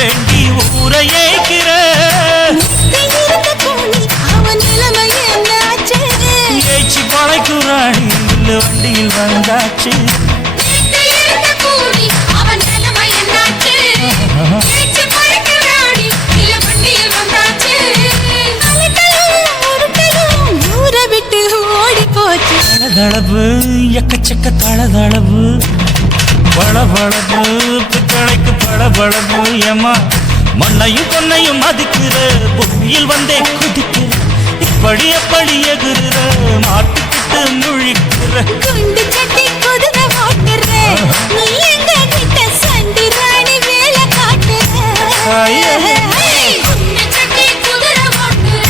ஏண்டி ஊரை ஏய்க்கிற ஏச்சி பழைக்குறாணி இல்ல வண்டியில் வந்தாச்சு தளதளவு எக்கச்சக்க தளதளவு பளபளப்பு பித்தளைக்கு பளபளப்பு ஏமா மண்ணையும் பொன்னையும் மதிக்கிற பூமியில் வந்தே குதிக்கிற இப்படி எப்படி எகுற மாட்டுக்கிட்டு முழிக்கிற குண்டு சட்டி குதிரை ஓட்டுற நீ எங்க கிட்ட சண்டி ராணி வேலை காட்டுற குண்டு சட்டி குதிரை ஓட்டுற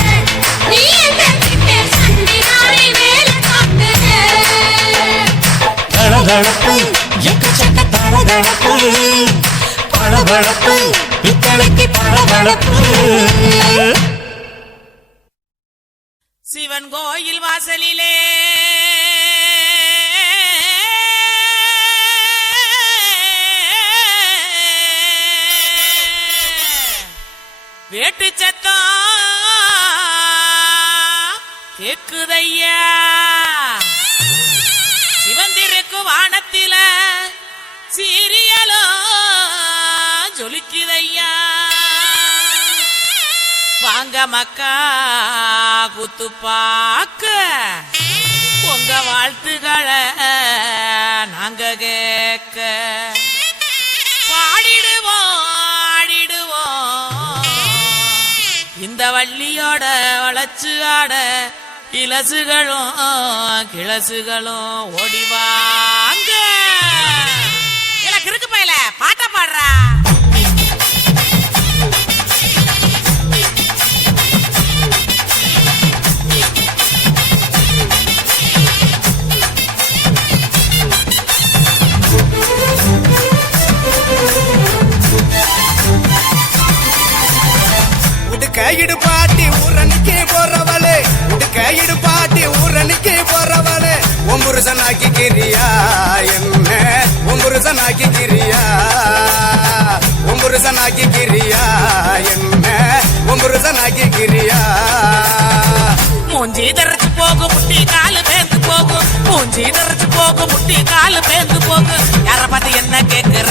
நீ எங்க கிட்ட சண்டி ராணி வேலை காட்டுற தளதளப்பு எக்கச்சக்க தளதளப்பு பளபளப்பு பித்தளைக்கு பளபளப்பு சிவன் கோயில் வாசலிலே வேட்டு சத்தம் கேக்குதையா சிவந்திருக்கு வானத்தில சீரியலோ ஜொலிக்குதையா வாங்க மக்கா குத்து பாக்க உங்க வாழ்த்துக்களை நாங்க கேட்க பாடிடுவோம் ஆடிடுவோம் இந்த வள்ளியோட வளச்சு ஆட இலசுகளும் கிளசுகளும் ஓடிவாங்க கிறுக்கு பையல பாட்ட பாடுறா கையிடு பாட்டி ஊரணிக்கு போறவளே கையிடு பாட்டி ஊரணிக்கு போறவளே ஒம்புருசனாக்கி கிரியா என்ன ஒம்புருசனாக்கி கிரியா ஒம்புருசனாக்கி கிரியா என்ன ஒம்புருசனாக்கி கிரியா மூஞ்சி தரைச்சு போகும் முட்டி காலு பேந்து போகும் மூஞ்சி தரைச்சு போகும் முட்டி காலு பேந்து போகும் யார பார்த்து என்ன கேக்குற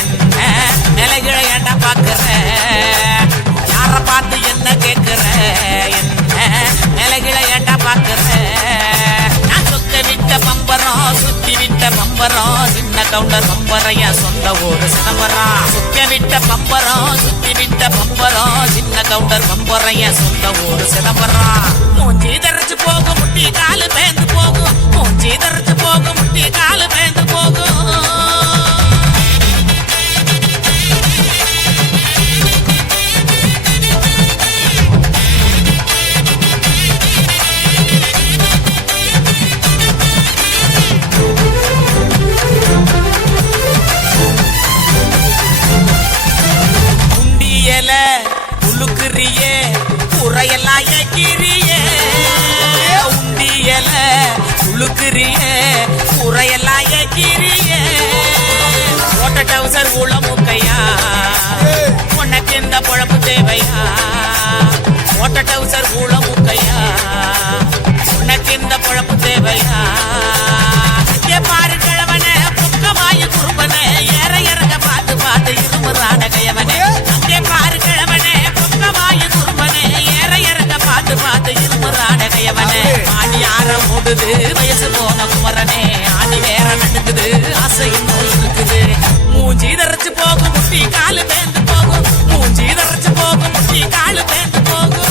என்ன நிலைகளை ஏண்டா பாக்குற யார பார்த்து என்ன கேக்குற என்ன நிலைகளை ஏண்டா பாக்குற நான் சொக்க விட்ட பம்பரம் சுத்தி விட்ட பம்பரம் சின்ன கவுண்டர் பம்பரையா சொந்த ஊரு சிதம்பரம் சொக்க விட்ட பம்பரம் சுத்தி விட்ட பம்பரம் சின்ன கவுண்டர் பம்பரையா சொந்த ஊரு சிதம்பரம் மூஞ்சி தரைச்சு போகும் முட்டி காலு பேந்து போகும் மூஞ்சி தரைச்சு போகும் முட்டி காலு பேந்து போகும் உளுக்குறியே குறையெல்லாம் ஏக்கிறியே உண்டியல உளுக்குறியே குறையெல்லாம் ஏக்கிறியே ஓட்ட டவுசர் உள்ள மூக்கையா உனக்கு இந்த பொழப்பு தேவையா ஓட்ட டவுசர் உள்ள மூக்கையா உனக்கு இந்த பொழப்பு தேவையா பாரு கிழவன புக்கமாய குறும்பன ஏற இறங்க பார்த்து பார்த்து இருமுறான கையவனே அங்கே பாரு கிழவனே புக்கமாய குறும்பன ஏற இறங்க பார்த்து பார்த்து இருமுறான கையவனே ஓடுது வயசு போன குமரனே ஆடி வேற நடக்குது ஆசை இன்னும் இருக்குது மூஞ்சி தரைச்சு போகும் முட்டி காலு பேந்து போகும் மூஞ்சி தரைச்சு போகும் முட்டி காலு பேந்து போகும்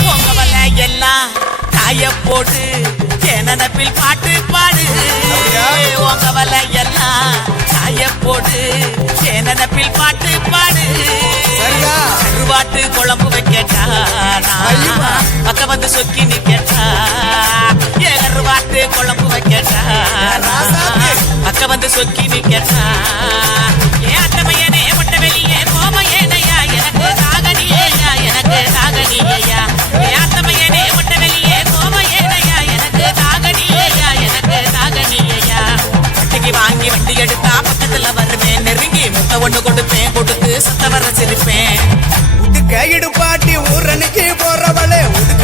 பொங்கவல எல்லாம் காய போட்டு நினப்பில் பாட்டு பாடு உங்கவல எல்லாம் காய போட்டு நினப்பில் பாட்டு பாடு கருவாட்டு குழம்பு வைக்கட்டா பக்க வந்து சொக்கி நிக்கட்டா கருவாட்டு குழம்பு வைக்கட்டா பக்க வந்து சொக்கி நிக்கட்டா அட்டமையனே முட்ட வெளியே கோமையனையா எனக்கு தாகனியா எனக்கு தாகனியா அட்டமையனே முட்ட வெளியே கோமையனையா எனக்கு தாகனியா எனக்கு தாகனியா வட்டிக்கு வாங்கி வண்டி எடுத்தா பக்கத்துல வருவேன் நெருங்கி முட்டை ஒண்ணு கொடுப்பேன் கொடுத்து சத்த வர சிரிப்பேன் உடுக்க இடுப்பாட்டி ஊரணிக்கு போறவளே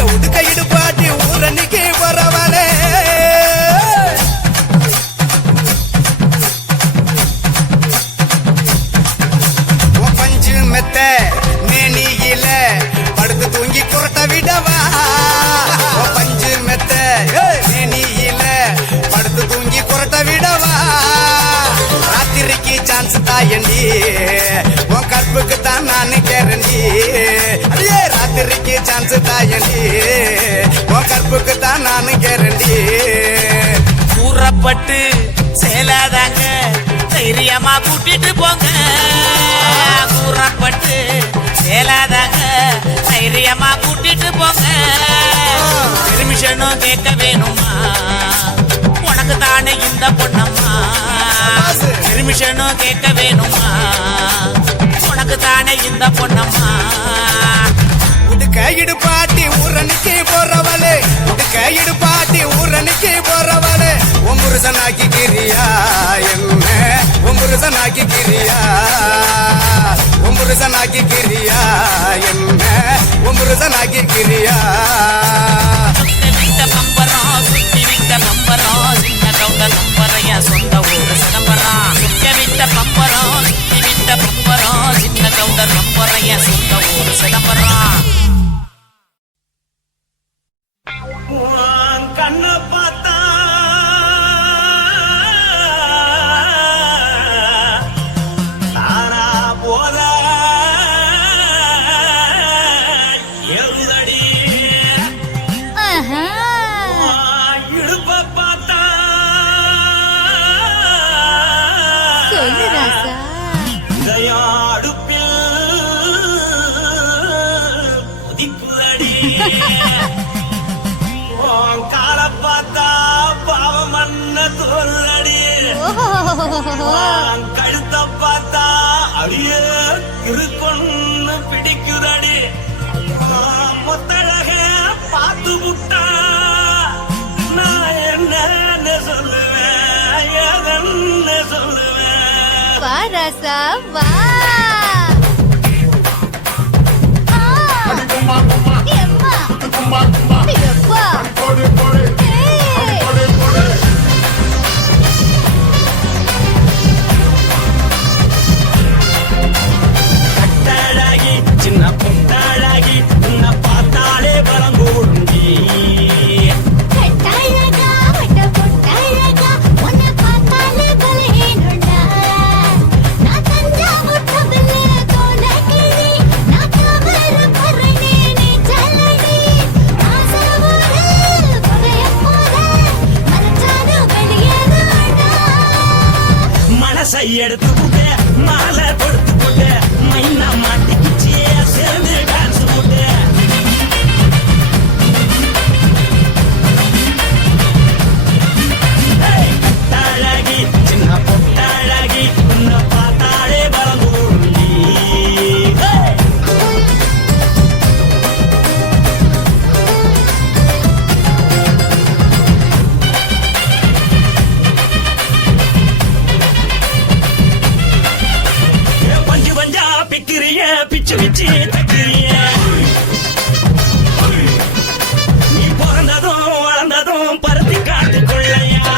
உடுக்க இடுப்பாட்டி ஊரணிக்கு போறவளே பஞ்சு மெத்த மேனியில படுத்து தூங்கி குரட்ட விடவா பஞ்சு மெத்த மேனியில படுத்து தூங்கி குரட்ட விடவா ராத்திரிக்கு சான்ஸ் தாயண்டி உன் கற்புக்கு தான் நான் கேரண்டி அடியே ராத்திரிக்கு சான்ஸ் தாயண்டி உன் கற்புக்கு தான் நான் கேரண்டி கூறப்பட்டு சேலாதாங்க தைரியமா கூட்டிட்டு போங்க கூறப்பட்டு சேலாதாங்க தைரியமா கூட்டிட்டு போங்க பெர்மிஷனும் கேட்க வேணுமா உனக்கு தானே இந்த பொண்ணம்மா பெர்மிஷனும் கேட்க வேணுமா உனக்கு தானே இந்த பொண்ணம்மா உடுக்க இடுப்பாட்டி ஊரணிக்கு போறவளே உடுக்க இடுப்பாட்டி ஊரணிக்கு போறவளே உன் புருஷனாக்கி கிரியா என்ன உன் புருஷனாக்கி கிரியா உன் புருஷனாக்கி கிரியா என்ன உன் புருஷனாக்கி கிரியா சுத்தி விட்ட பம்பரம் சுத்தி விட்ட பம்பரம் சின்ன கவுண்ட நம்பரைய சொந்த ஊரு சிதம்பரம் சுத்தி விட்ட பம்பரம் சுத்தி விட்ட பம்பரம் சின்ன கவுண்ட நம்பரைய சொந்த ஊரு சிதம்பரம் கண்ண பார்த்தா தானா போத எழுதடி இடுப்ப பார்த்தா சொல்லு ராசா இதயம் அடுப்பில் உதிக்குதடி கால பார்த்தா பாவம் மண்ண தோல்றடி கழுத்த பார்த்தா அடிய இருக்குன்னு பிடிக்குதடி மொத்தழக பார்த்து புட்டா நான் என்ன சொல்லுவேன் எதன்னு சொல்லுவேன் வா ராசா வா எம்மா எப்பா கட்டழகி சின்ன புட்டழகி உன்னை பார்த்தாலே பலங்கூடுங்கி கட்டழகா வட்ட பொட்டழகா உன்னை பார்த்தாலே பலகீனண்டா நான் தஞ்சாவூர் தவிலே கோலகிரி நான் கவர பரணே நீ ஜலடி ஆசவூரு பகைய போல மரச்சாடு வெளியேறாடா மனசை எடுத்து புட்டு மாலை கொடுத்து புட்டு மைனா மாட்டிக்கிச்சு சேர்ந்து டான்ஸ் புட்டு கட்டழகி சின்ன பொட்டழகி உன்னை பார்த்தாலே பலங்கூடுங்கி பஞ்சு பஞ்சா பிக்கிறிய பிச்சு பிச்சு தக்கிறிய நீ பிறந்ததும் வளர்ந்ததும் பருத்தி காட்டுக்குள்ளையா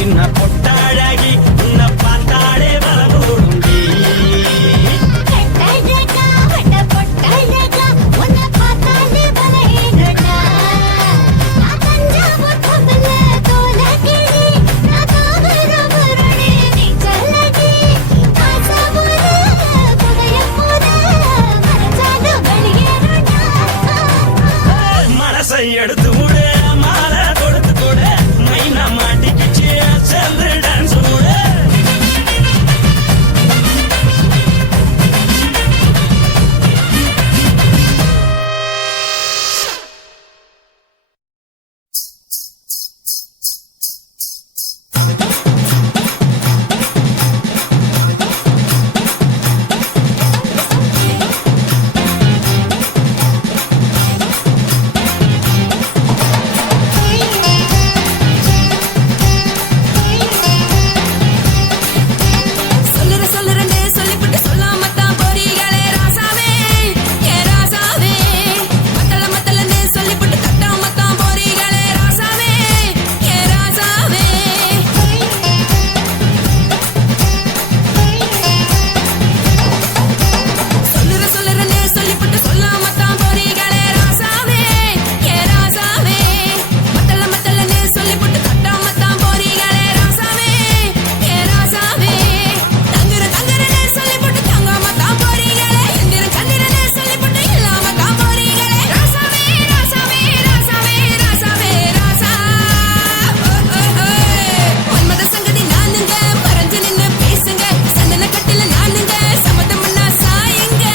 சின்ன பொட்டாழகி உன்னை பார்த்தாலே வரகோடுண்டி கட்டழகா வட்ட பொட்டழகா உன்னை பார்த்தாலே பலையிடுடா நான் தஞ்சாவூர் பொம்பள தோலகிரி நான் தாமிரபரணி நீச்சலடி காசாவூர் புகைய போத மனசால வெளியேறுடா மனசை எடுத்து விடு மாலை கொடுத்து கொடு மைனா மாட்டிக்கிச்சு சேர்ந்து டான்ஸ் போடு சொல்லுறேன்னு சொல்லிவிட்டு சொல்லாமத்தான் போறீங்களே ராசாவே ஏ ராசாவே மத்தலன்னு சொல்லிவிட்டு தட்டாமத்தான் போறீங்களே ராசாவே ஏ ராசாவே சொல்லுறேன்னு சொல்லிவிட்டு சொல்லாமத்தான் போறீங்களே ராசாவே ஏ ராசாவே மத்தலன்னு சொல்லிவிட்டு தட்டாமத்தான் போறீங்களே ராசாவே ஏ ராசாவே தங்குறேன்னு சொல்லிவிட்டு தங்காமத்தான் போறீங்களே கந்திரன்னு சொல்லிவிட்டு இல்லாமத்தான் போறீங்களே ராசாவே ராசாவே ராசாவே ராசாவே ராசா மன்மத சங்கதி நானுங்க மறைஞ்சு நின்னு பேசுங்க சந்தன கட்டில நானுங்க சம்மதம் பண்ணா சாயுங்க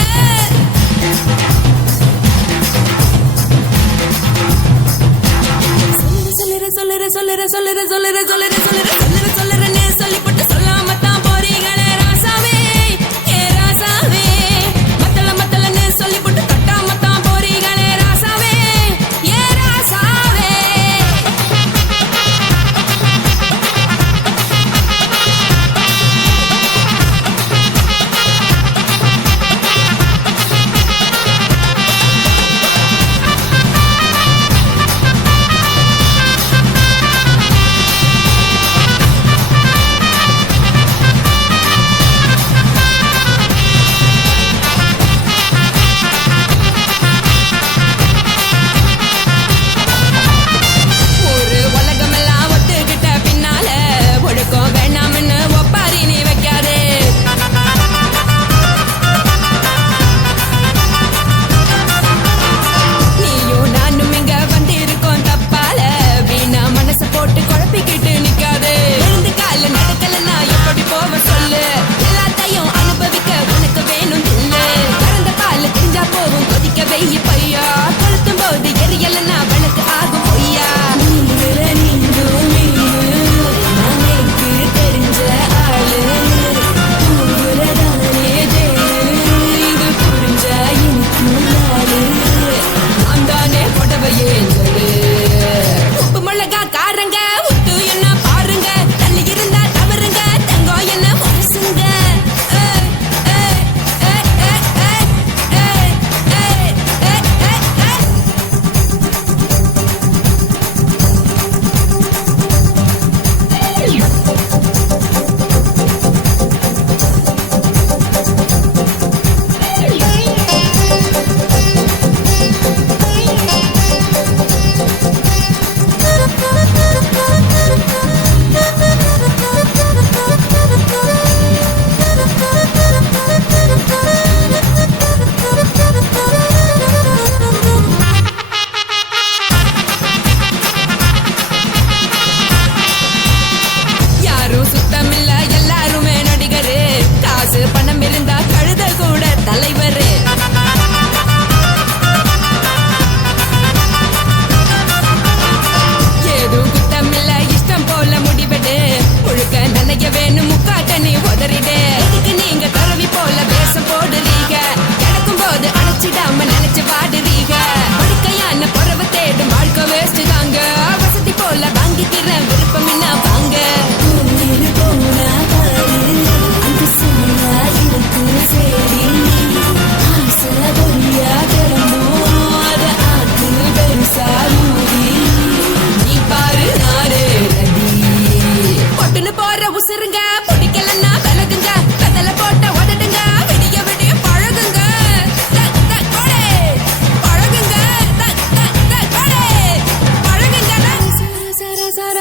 சொல்லுறேன்னு சொல்லிவிட்டு சொல்லாமத்தான் போறீங்களே ராசாவே ஏ ராசாவே மத்தலன்னு சொல்லிவிட்டு தட்டாமத்தான் போறீங்களே ராசாவே ஏ ராசாவே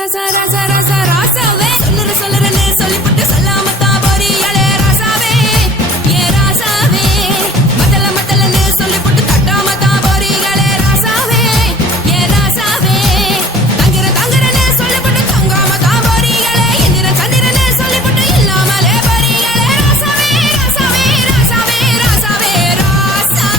ராசா ராசா ராசா ராசாவே சொல்லுறேன்னு சொல்லிவிட்டு சொல்லாம தான் போறியாளே ராசாவே ஏ ராசாவே மத்தலன்னு சொல்லிவிட்டு தட்டாம தான் போறியாளே ராசாவே ஏ ராசாவே தங்குறேன்னு சொல்லிவிட்டு தங்காம தான் போறியாளே இந்திரன் சந்திரன்னு சொல்லிவிட்டு இல்லாமலே போறியாளே ராசாவே ராசாவே ராசாவே ராசாவே ராசா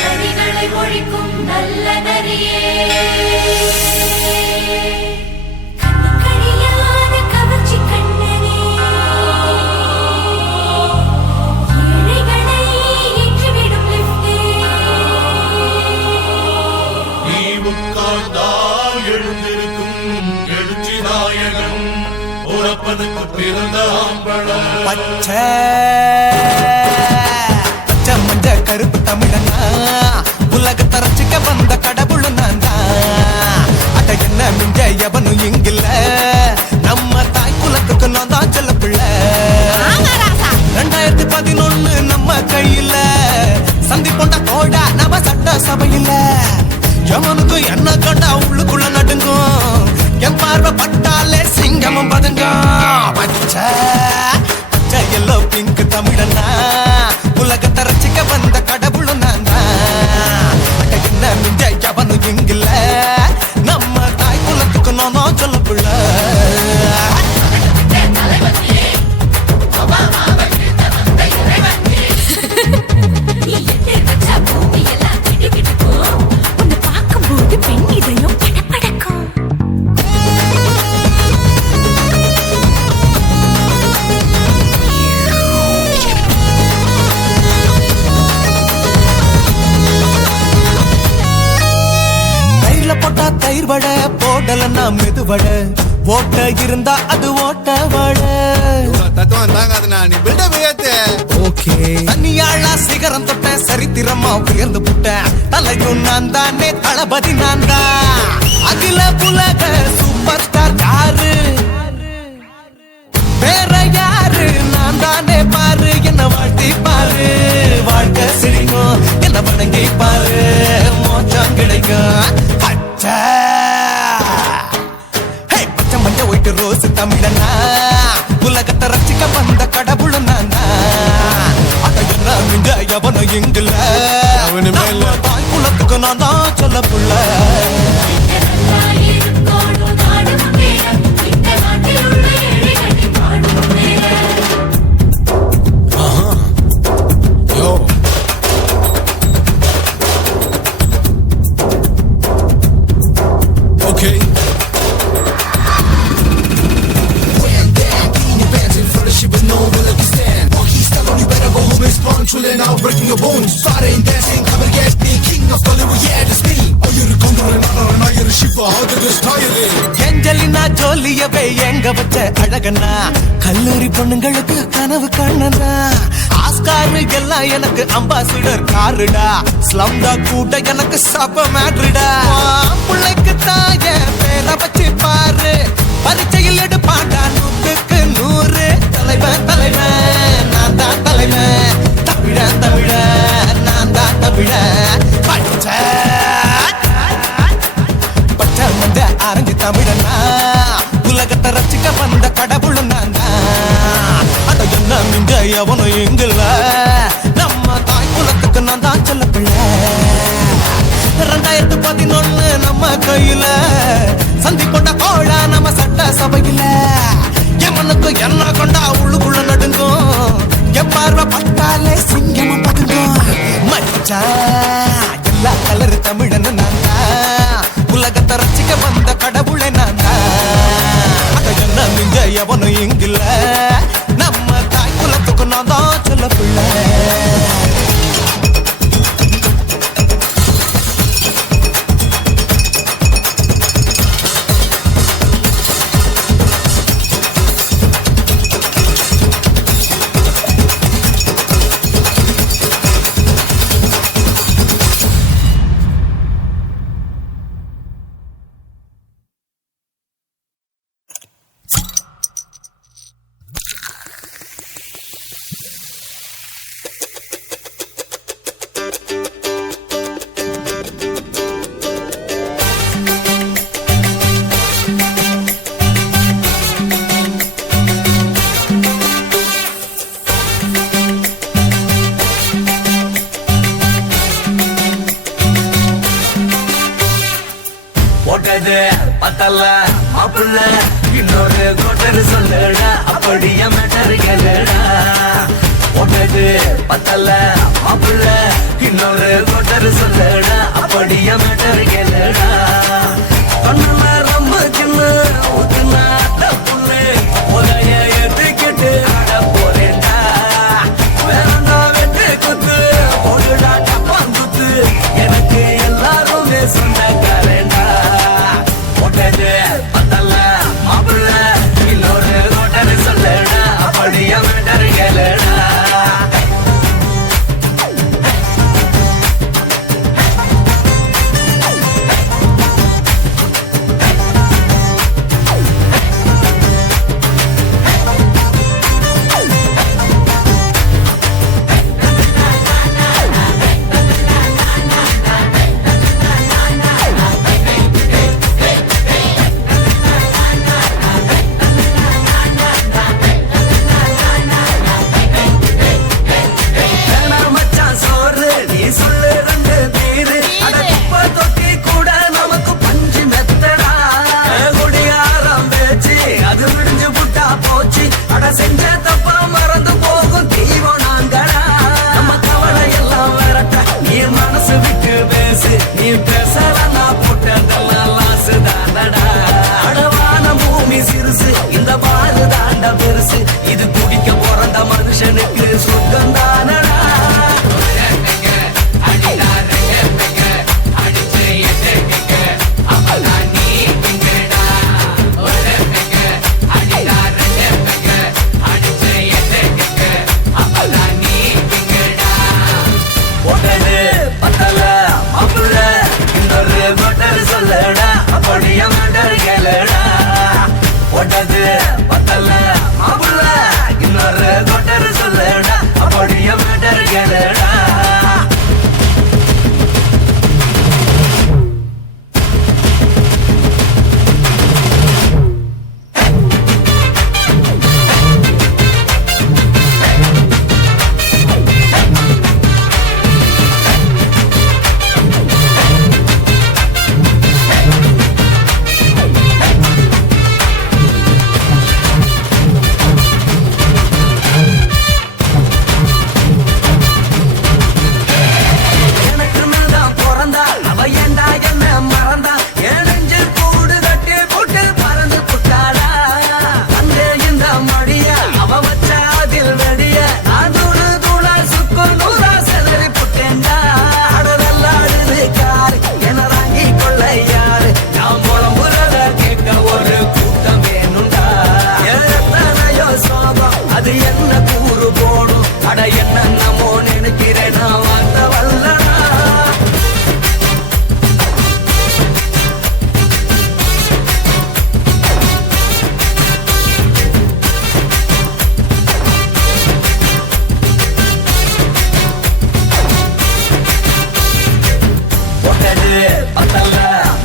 நரிகளை ஒழிக்கும் நல்ல நரியே கண்ணுக்கழியாத கவர்ச்சி கண்ணனே ஏழைகளை ஏற்றிவிடும் லிப்டே நீ உட்கார்ந்தால் எழுந்திருக்கும் எழுச்சி நாயகன் உறப்பதுக்கு பிறந்த ஆம்பள பச்சை மஞ்ச கருப்பு தமிழனா உலகத்தை ரசிக்க வந்த கடவுள் நான் தான் அட என்ன மிஞ்ச எவனும் இங்கில்ல நம்ம தாய் குலத்துக்கு நான் தான் செல்ல பிள்ளை 2011 நம்ம கையில சந்திப்போண்ட கோடா நம்ம சட்ட சபையில எவனுக்கு என்ன கண்டா உள்ளுக்குள்ள நடுங்கும் என் பார்வை பட்டாலே சிங்கமும் பதுங்கும் பச்சை பச்சை எல்லோ பிங்க் தமிழனா உலகத்தை ரசிக்க வந்த கடவுளும் நான் தான் என்ன மிஞ்ச எவனும் இங்கில்ல நம்ம தாய் குலத்துக்கு நான் சொல்ல பிள்ள உன்னை பார்க்கும்போது பெண் இதயம் படபடக்கும் போட்டா தயிர் வடை போடலன்னா மெதுவட ஓட்ட இருந்தா அது ஓட்ட வடை தத்துவம் தாங்காது நான் ஓகே தனியாளா சிகரம் தொட்ட சரித்திரமா உயர்ந்து புட்டேன் தலையும் நான் தானே தளபதி நான் தான் அகில புலக சூப்பர் ஸ்டார் யாரு வேற யாரு நான் தானே பாரு என்ன வாழ்த்தி பாரு வாழ்க்கை சிரிக்கும் என்ன வணங்கி பாரு மோச்சம் கிடைக்கும் பச்சை பச்சை மஞ்ச ஒயிட்டு ரோஸ் தமிழனா உலகத்தை ரசிக்க வந்த கடவுள் நான் அத என்ன மிஞ்ச எவனும் இங்குல தாய் குலத்துக்கு நான் தான் சொல்ல புள்ள Now breaking your bones, starting dancing, come and get me, king of Hollywood, yeah, that's me. Oh, you're a condor and you're a shipper, how did this tire it? Angelina ஜோலியவே எங்க வச்ச அழகனா கல்லூரி பொண்ணுங்களுக்கு கனவு கண்ணனா ஆஸ்கார் எல்லாம் எனக்கு அம்பாசிடர் காருடா ஸ்லம்டா கூட எனக்கு சப மேட்ருடா பிள்ளைக்கு தாய பேரை வச்சு பாரு பரீட்சையில் எடுப்பாண்டா 100க்கு 100 தலைவன் நான் தான் தலைவன் தமிழ நான் தான் தமிழ பச்சை பச்சை மஞ்ச ஆரஞ்சு தமிழனா உலகத்தை ரசிக்க வந்த கடவுள் நான் தான் அத என்ன மிஞ்ச எவனும் எங்குல நம்ம தாய் குலத்துக்கு நான் தான் சொல்ல பிள்ளை 2011 நம்ம கையில சந்திப்போண்ட கோழா நம்ம சட்ட சபையில எவனுக்கு என்ன கொண்டா உள்ளுக்குள்ள நடுங்கும் என் பார்வை பட்டாலே சிங்கமும் பதுங்கும் மச்சா எல்லா கலர் தமிழன்னு நான் தான் உலகத்தை ரசிக்க வந்த கடவுளை நான் தான் அத என்ன மிஞ்ச எவனும் இங்கில்ல நம்ம தாய் குலத்துக்கு நான் தான் சொல்ல பிள்ளை பத்தல மாப்பிள்ள இன்னொரு கோட்டர் சொல்லுடா அப்படியே மேட்டர் கேளுடா ஒட்டது பத்தல மாப்பிள்ள இன்னொரு கோட்டர் சொல்லுடா அப்படியே மேட்டர் கேளுடா கண்ணுல ரொம்ப சின்ன ஊத்துனா தப்புன்னு உதய ஏத்துக்கிட்டு ஆட போறேன்டா வேறண்டா வெட்டு குத்து போடுடா டப்பாங்குத்து எனக்கு எல்லாருமே சொந்தக்காரேண்டா ஒட்டது பத்தல மாப்பிள்ள இன்னொரு கோட்டர் சொல்லுடா அப்படியே மேட்டர் கேளுடா செஞ்ச தப்பா மறந்து போகும் தெய்வம் நாங்களா நம்ம கவலை எல்லாம் வரட்ட நீ மனசு விட்டு பேசு நீ பேசலன்னா போட்டதெல்லாம் லாசு தானடா அடவான பூமி சிறுசு இந்த பாது தாண்ட பெருசு இது குடிக்க பிறந்த மனுஷனுக்கு சொர்க்கம் தானடா சொல்லடா அப்படியே மேட்டர் கேளுடா ஒட்டது பத்தல மாப்பிள்ள இன்னொரு கோட்டர் சொல்லடா அப்படியே மேட்டர் கேளுடா அது என்ன கூறு போடும் அட என்னமோ நினைக்கிறேன் நான் வார்த்தை வல்லனா ஒட்டது பத்தல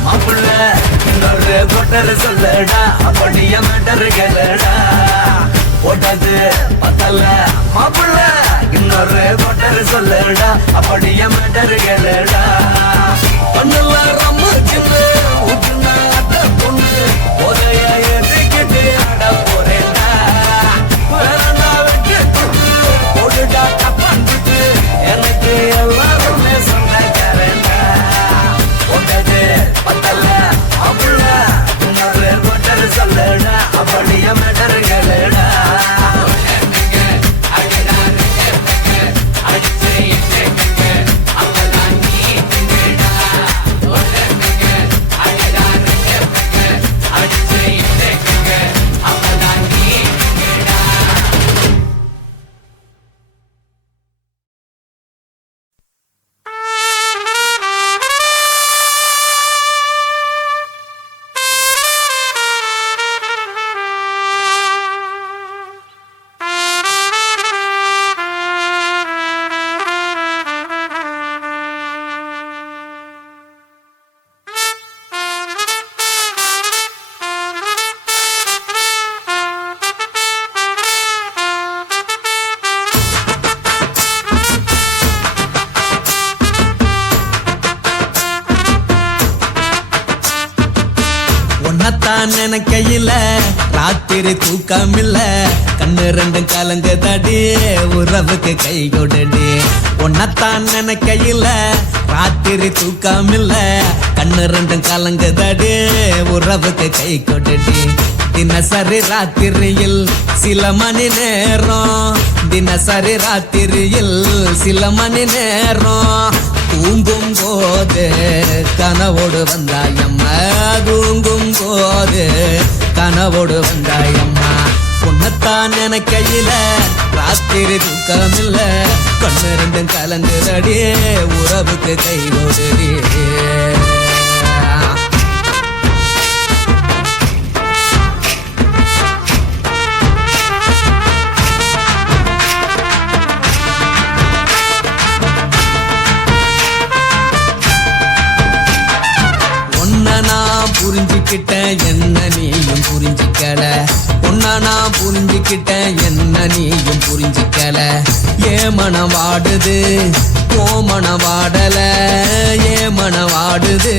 மாப்பிள்ள இன்னொரு கோட்டர் சொல்லடா அப்படியே மேட்டர் கேளுடா ஒட்டது பத்தல மாப்பிள்ள இன்னொரு கோட்டர் சொல்லுடா அப்படியே மேட்டர் கேளுடா கண்ணுல ரொம்ப சின்ன ஊத்துனா பொண்ணு உதய ஏத்துக்கிட்டு ஆட போறேன்டா வேறண்டா வெட்டு குத்து போடுடா டப்பாங்குத்து எனக்கு எல்லாருமே சொந்தக்காரேன்டா ஒட்டது பத்தல மாப்பிள்ள இன்னொரு கோட்டர் சொல்லுடா அப்படியே மேட்டர் கேளுடா உன்னத்தான் நினைக்கையில ராத்திரி தூக்கமில்ல கண்ணு ரெண்டும் கலங்குதடி உறவுக்கு கை கொடுடி உன்னத்தான் நினைக்கையில ராத்திரி தூக்கமில்ல கண்ணு ரெண்டும் கலங்குதடி உறவுக்கு கை கொடுடி தினசரி ராத்திரியில் சில மணி நேரம் தினசரி ராத்திரியில் சில மணி நேரம் தூங்கும் போது கனவோடு வந்தாயம்மா தூங்கும் போது கனவோடு வந்தாயம்மா உன்னத்தான் நினைக்கையில ராத்திரி தூக்கமில்ல கண்ணு ரெண்டும் கலங்குதடி உறவுக்கு கை கொடுடி புரிஞ்சுக்கிட்டேன் என்ன நீயும் புரிஞ்சிக்கல உன்ன நான் புரிஞ்சுக்கிட்டேன் என்ன நீயும் புரிஞ்சிக்கல ஏன் மனம் வாடுது ஓ மனம் வாடல ஏன் மனம் வாடுது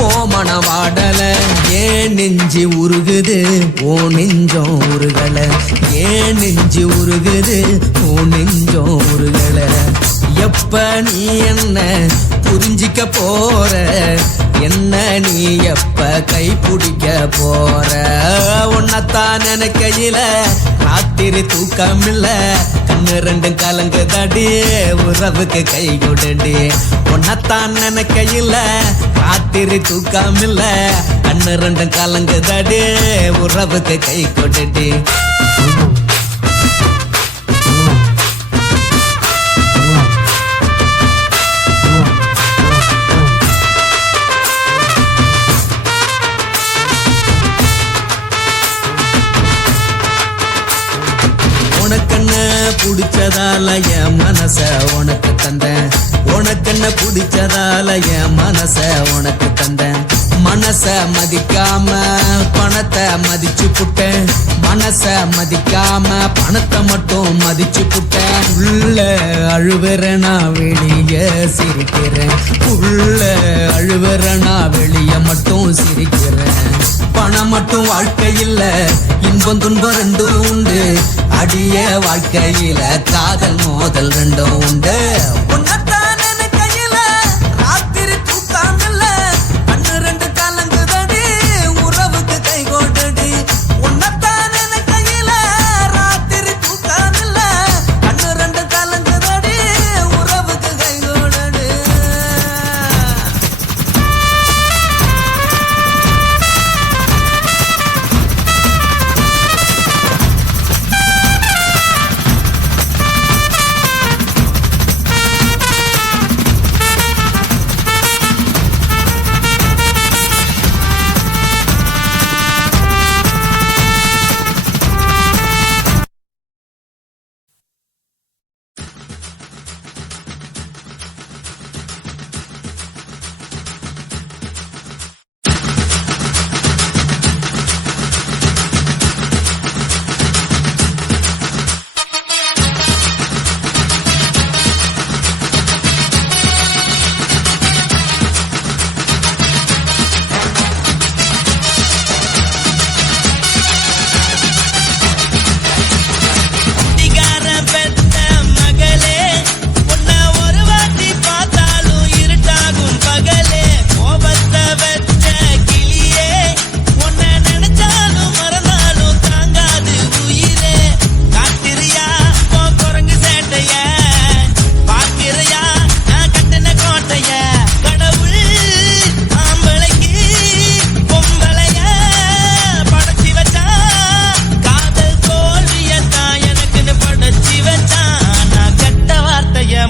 ஓ மனம் வாடல ஏன் நெஞ்சு உருகுது ஓ நெஞ்சம் உருகல ஏன் நெஞ்சு உருகுது ஓ நெஞ்சம் உருகல எப்ப நீ என்ன புரிஞ்சிக்க போற என்ன நீ எப்ப கை பிடிக்க போற உன்னத்தான் நினைக்கையில ராத்திரி தூக்கமில்ல கண்ணு ரெண்டும் கலங்குதடி உறவுக்கு கை கொடுடி உன்னத்தான் நினைக்கையில ராத்திரி தூக்கமில்ல கண்ணு ரெண்டும் கலங்குதடி உறவுக்கு கை கொடுடி உனக்கென்ன பிடிச்சதால என் மனச உனக்கு தந்தேன் உனக்கென்ன பிடிச்சதால என் மனச உனக்கு தந்தேன் மனச மதிக்காம பணத்தை மதிச்சு புட்டேன் மனச மதிக்காம பணத்தை மட்டும் மதிச்சு புட்டேன் உள்ள அழுவுறனா வெளிய சிரிக்கிறேன் உள்ள அழுவுறனா வெளிய மட்டும் சிரிக்கிறேன் பணம் மட்டும் வாழ்க்கையில் இன்பம் துன்பம் ரெண்டும் உண்டு அடிய வாழ்க்கையில காதல் மோதல் ரெண்டும் உண்டு உன்னத்தான் நினைக்கையில ராத்திரி தூக்கமில்ல கண்ணு ரெண்டு கலங்குதடி உறவுக்கு கை கொடுடி உன்னத்தான் நினைக்கையில ராத்திரி தூக்கமில்ல கண்ணு ரெண்டு கலங்குதடி உறவுக்கு கை கொடுடி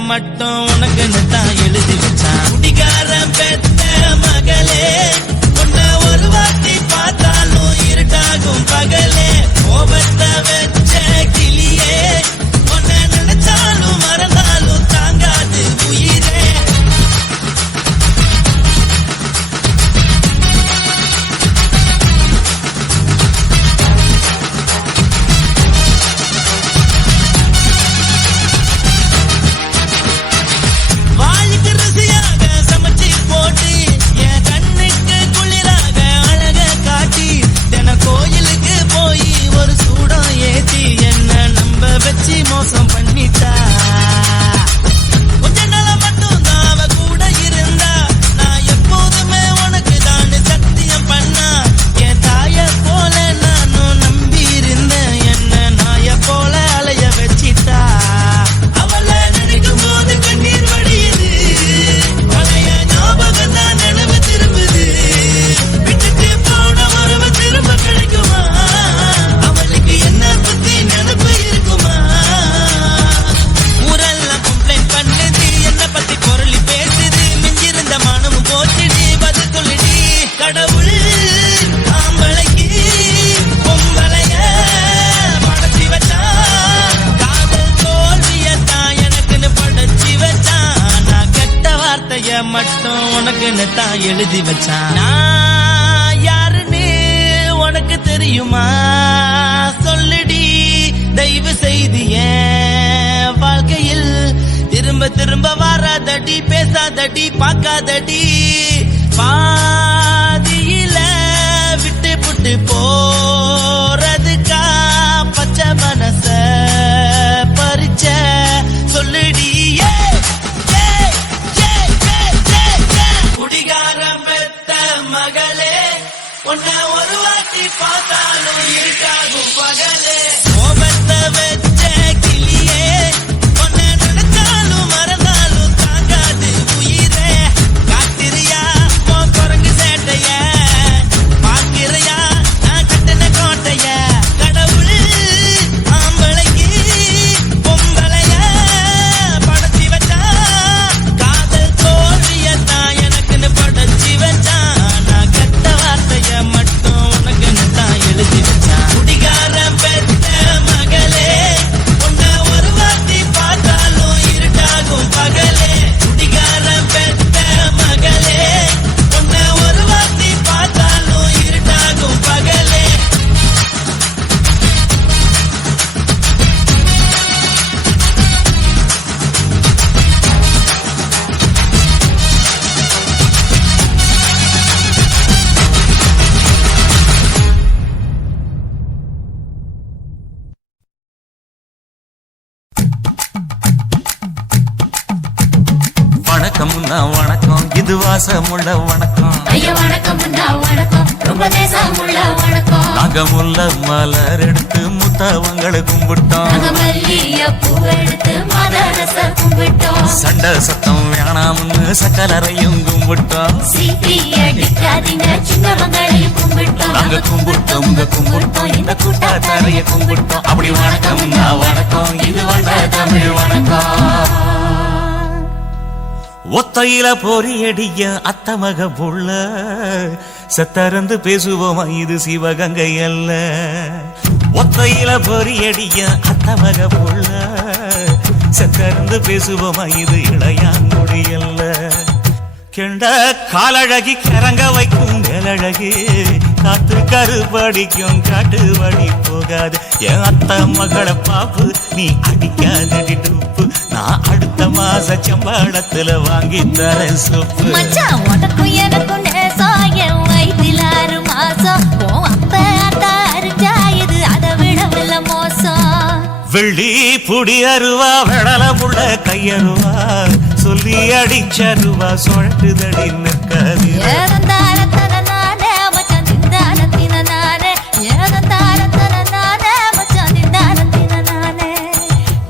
மட்டும் உனக்குன்னு தான் எழுதி வச்சான் குடிகாரன் பெத்த மகளே உன்னை ஒரு வாட்டி பார்த்தாலும் இருட்டாகும் பகலே கோபத்தை வச்ச கிளியே உன்னை நினைச்சாலும் மறந்தாலும் தாங்காது உயிரே மட்டும் உனக்குன்னு தான் எழுதி வச்சான். நான் யாருன்னு உனக்கு தெரியுமா? சொல்லுடி தயவு செய்து என் வாழ்க்கையில் திரும்ப திரும்ப வராதடி, பேசாதடி, பார்க்காதடி. பாதியில விட்டு புட்டு போறதுக்கா பச்சை மனச பறிச்ச சொல்லுடி. குடிகாரம் பெத்த மகளே, உன்னை ஒரு வாட்டி பார்த்தாலும் இருக்காகும் பகலே. கோபத்தை வச்ச கிளியே, உன்னை நினைச்சாலும் மறந்தாலும் தாங்காது உயிரே. காத்திரியா உன் குரங்கு சேட்டைய, பாக்கிறையா நான் கட்டின கோட்டைய. கடவுள் ஆம்பளைக்கு பொம்பளைய படைச்சி வச்சா, காதல் தோல்வியத்தான் எனக்குன்னு படைச்சி வச்சான். நான் கெட்ட வார்த்தைய மட்டும் உனக்குன்னு தான் எழுதி வச்சான். குடிகாரம் பெற்ற மகளே, உன்னை ஒரு வாட்டி பார்த்தாலும் இருட்டாகும் பகலே. குடிகாரம் பெற்ற மகளே, உன்னை ஒரு வாட்டி பார்த்தாலும் இருட்டாகும் பகலே. வணக்கம்னா வணக்கம், இது வாசமுள்ள வணக்கம். ஐயா வணக்கம் உண்டா வணக்கம், ரொம்ப தேசமுள்ள வணக்கம். நாங்க முல்ல மலர் எடுத்து முத்தவங்களை கும்பிட்டோம். நாங்க மல்லிய பூவெடுத்து மதரச கும்பிட்டோம். சண்டை சத்தம் வேணாம்னு சக்கலரையும் கும்பிட்டோம். சீட்டி அடிக்காதீங்க சின்னவங்களையும் கும்பிட்டோம். நாங்க கும்பிட்டோம், இங்க கும்பிட்டோம், இந்த கூட்டாத்தாரைய கும்பிட்டோம். அப்படி வணக்கம்னா வணக்கம், இது வந்த தமிழ் வணக்கம். ஒத்தையில பொறியடிய அத்தமக புள்ள, செத்தறந்து பேசுவோமா இது சிவகங்கை அல்ல. ஒத்தையில பொறியடிய அத்தமக புள்ள, செத்தறந்து பேசுவோமா இது இளையாங்குடி அல்ல. கெண்ட காலழகி கரங்க வைக்கும் மேலழகு, காத்து கருப்படிக்கும் காட்டு வழி போகாது. என் அத்த மகளை பாப்பு நீ அடிக்காதடி டூப்பு, நான் அடுத்த மாச சம்பளத்துல வாங்கி தரேன் சோப்பு. மச்சான் உனக்கும் எனக்கும் நேசம், என் வயிற்றில் 6 மாசம். உன் அப்ப அத்தா அரிஞ்சா இது அதை விடவில்லை மோசம். வெள்ளி புடி அருவா வெடல புள்ள கையருவா, சொல்லி அடிச்சருவா சுழட்டுதடி நிற்காது. ஏதந்தாரத்தன நானே மச்சான் திண்டாரத்தின நானே, ஏதந்தாரத்தன நானே மச்சான் திண்டாரத்தின நானே.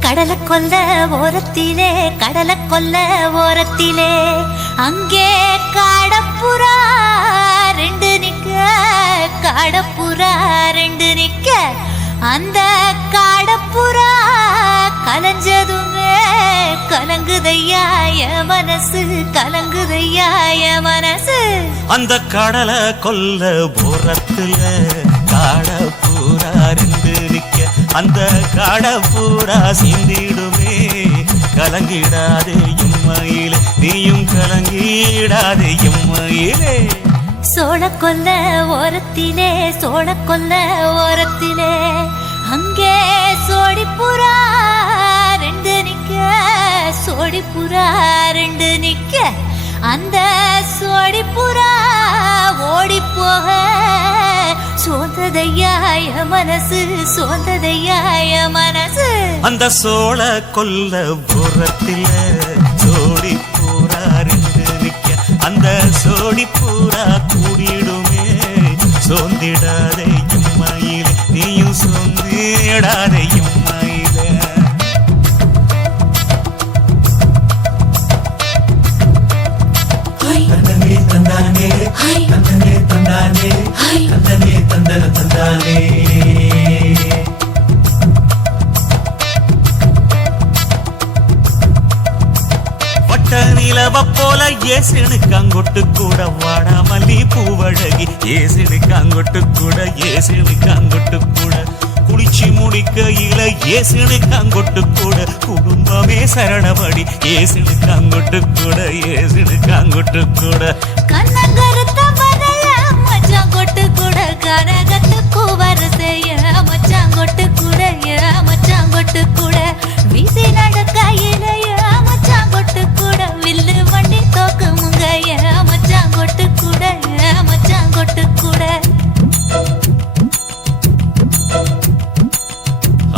கடலை கொல்ல ஓரத்திலே, கடலை கொல்ல ஓரத்திலே, அங்கே காடப்புறா 2 நிக்க, காடப்புறா 2 நிக்க. அந்த காடப்புறா கலஞ்சதுமே கலங்குதையா என் மனசு, கலங்குதையா என் மனசு. அந்த கடலை கொல்ல போரத்துல காட பூரா 2 நிக்க, அந்த காட பூரா சிந்திடுமே. கலங்கிடாதே எம்மையிலே, நீயும் கலங்கிடாதே எம்மையிலே. சோழ கொல்ல ஓரத்திலே, சோழ கொல்ல ஓரத்திலே, அங்கே சோடிப்புறா 2 நிக்க, சோடிப்புறா 2 நிக்க. அந்த சோடிப்புறா ஓடி போக சோந்ததையா என் மனசு, சோந்ததையா என் மனசு. அந்த சோழ கொல்ல புறத்தில சோடி பூரா 2 நிக்க, அந்த சோடி பூரா கூடிடுமே. சோந்திடாதே எம்மையிலே, நீயும் சோந்திடாதே எம்மையிலே. தந்தனே தந்தானே, தந்தனே தந்தானே, தந்தனே தந்தன தந்தானே. நிலவ போல ஏசினுக்காங்கொட்டு கூட வாடா மல்லி பூவழகி, ஏசினுக்காங்கொட்டு கூட, ஏசினுக்காங்கொட்டு கூட. குளிச்சு முடிக்கையில ஏசினுக்காங்கொட்டு கூட, குடும்பமே சரணபடி ஏசிடுக்காங்கொட்டு கூட ஏசிடுக்காங்கொட்டு கூட கண்ணங்கருத்த வரல மச்சாங்கொட்டு கூட கரகத்துக்கு வரிசைய மச்சாங்கொட்டு கூட மச்சாங்கொட்டு கூட வீசி நடக்கையிலைய மச்சாங்கொட்டு கூட வில்லு வண்டி தோக்கு முங்கைய மச்சாங்கொட்டு கூட மச்சாங்கொட்டு கூட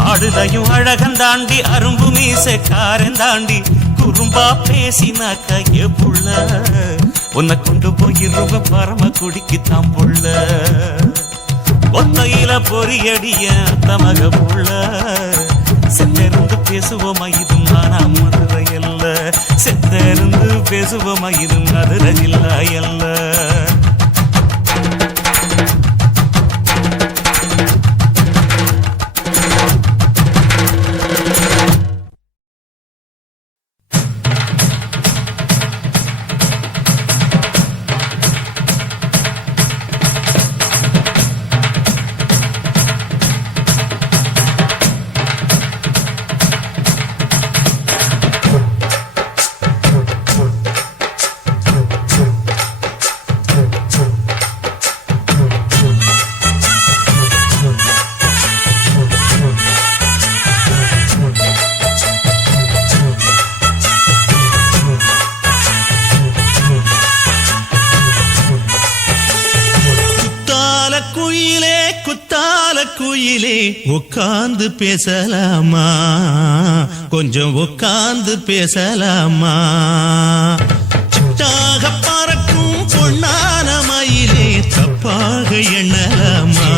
ஆடுதையும் அழகந்தாண்டி அரும்பு மீசக்காரன் தாண்டி குறும்பா பேசினாக்க ஏ புள்ள உன்னை கொண்டு போயிருவ பரம குடிக்கு தான் புள்ள ஒத்தையில பொறியடிய தமக புள்ள செத்தருந்து பேசுவோமா இது மானா மதுரை அல்ல செத்தருந்து பேசுவோமா இது மதுரை ஜில்லா அல்ல குயிலே உட்கார்ந்து பேசலாமா கொஞ்சம் உட்கார்ந்து பேசலாமா சிட்டாக பறக்கும் பொன்னான மயிலே தப்பாக எண்ணலாமா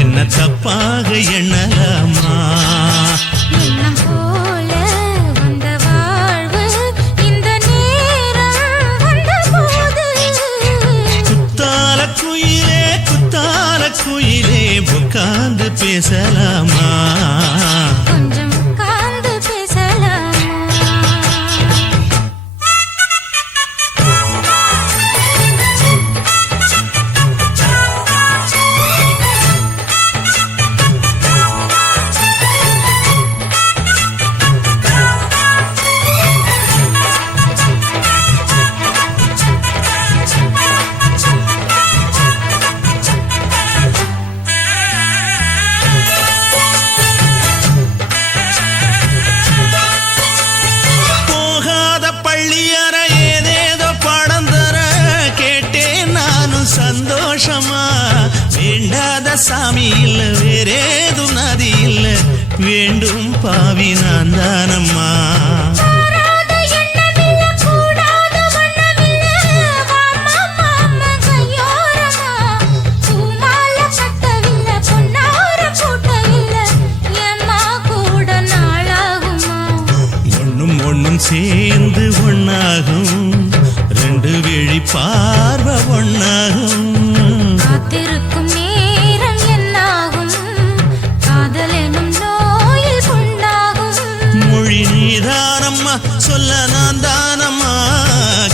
என்ன தப்பாக எண்ணலாமா எண்ணம் போல வந்த வாழ்வு இந்த நேரம் வந்தபோது குத்தால குயிலே உட்கார்ந்து பேசலாமா கொஞ்சம் உட்கார்ந்து பேசலாமா சந்தோஷமா வேண்டாத சாமி இல்ல வேறேதும் நதி இல்ல வேண்டும் பாவி நான் தானம்மா ஒண்ணும் சேர்ந்து ஒன்னாகும் ரெண்டு விழி பார்வை ஒன்னாகும் காத்திருக்கும் நேரம் என்னாகும் காதல் எனும் நோயில் புண்ணாகும் மொழி நீதானம்மா சொல்ல நான் தானம்மா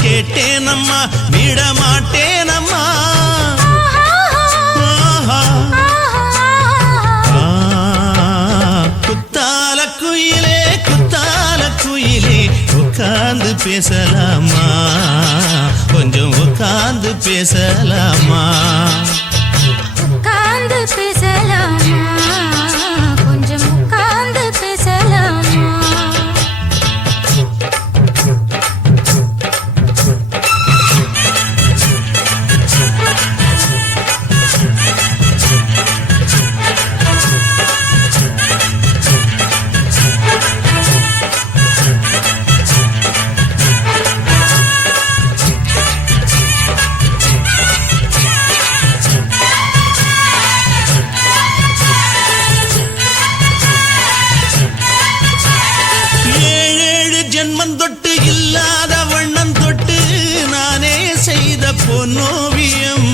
கேட்டேனம்மா விட மாட்டேனம்மா குத்தால குயிலே உட்கார்ந்து பேசலாமா கொஞ்சம் உட்கார்ந்து பேசலாமா உட்கார்ந்து பேசலாமா கொஞ்சம் உட்கார்ந்து பேசலாமா ஜென்மம் தொட்டு இல்லாத வண்ணம் தொட்டு நானே செய்த பொன்னோவியம்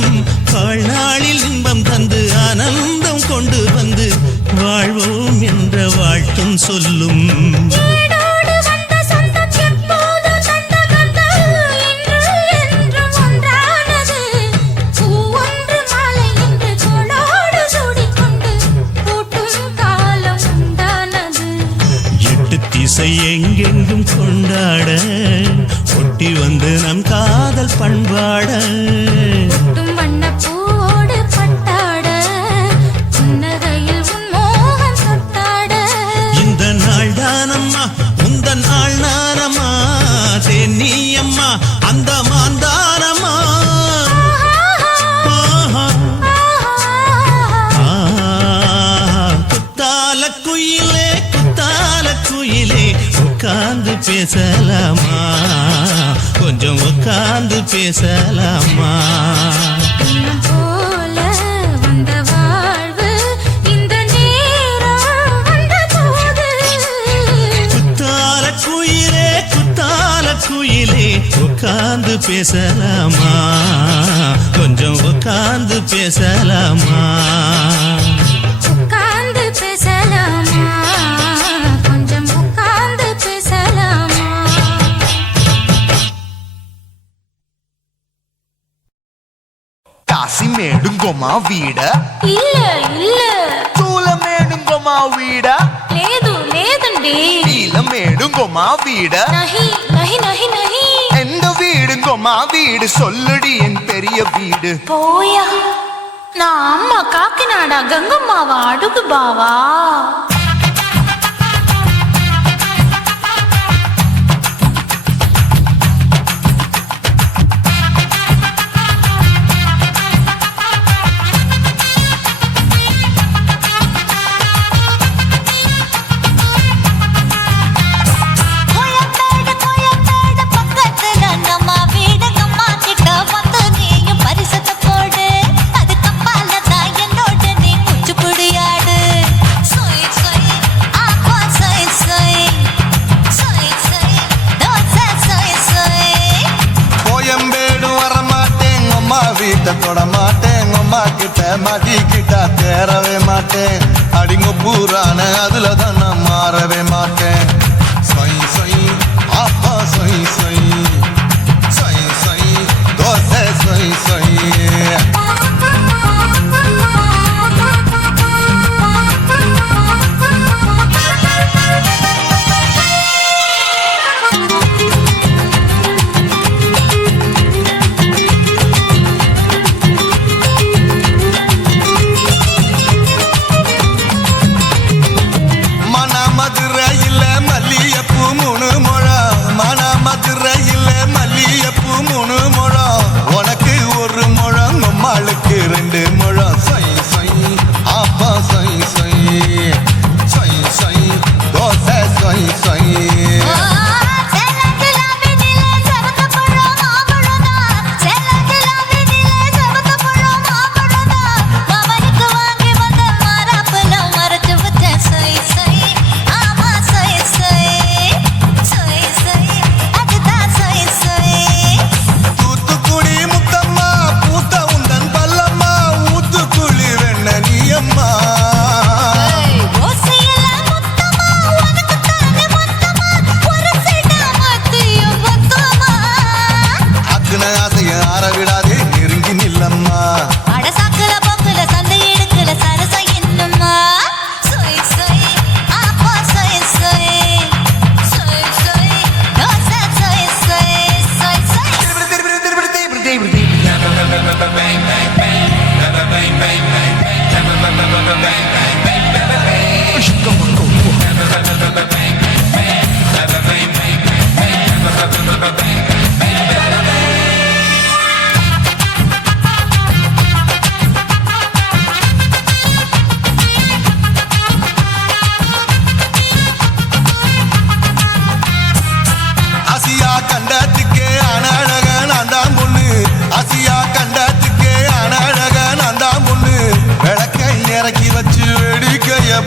வாழ்நாளில் இன்பம் தந்து ஆனந்தம் கொண்டு வந்து வாழ்வோம் என்ற வாழ்த்தும் சொல்லும் இசை எங்கெங்கும் கொண்டாட ஒட்டி வந்து நம் காதல் பண்பாட வண்ண பூவோடு பட்டாட புன்னகையில் உன் மோகம் தொட்டாட இந்த நாள் தானம்மா உந்த நாள் நானம்மா தேனி அம்மா அந்த மாந்தானம்மா குத்தால குயிலே குத்தால குயிலே உட்கார்ந்து பேசலாமா கொஞ்சம் உட்கார்ந்து பேசலாமா போல வந்த வாழ்வு இந்த நேரம் வந்த போது குத்தால குயிலே உட்கார்ந்து பேசலாமா கொஞ்சம் உட்கார்ந்து பேசலாமா உட்கார்ந்து பேசலாமா கொஞ்சம் உட்கார்ந்து பேசலாமா కాశీమేడుంగోమా వీడ இல்ல இல்ல చూలమేడుంగోమా వీడ లేదు లేదండి నీలమేడుంగోమా వీడ நஹி நஹி நஹி நஹி எந்த வீடுங்கோமா வீடு சொல்லுடி என் பெரிய வீடு போயா நான் அம்மா காக்கிநாடா கங்கம்மாவா அடுகு பாவா தொட மாட்டேன் அம்மா கிட்ட மாட்டிக்கிட்டா தேரவே மாட்டேன் அடிங்க பூரான அதுல தான் நான் மாறவே மாட்டேன் சொய் சொய் ஆப்பா சொய் சொய் சொய் சொய் தோசை சொய் சொய்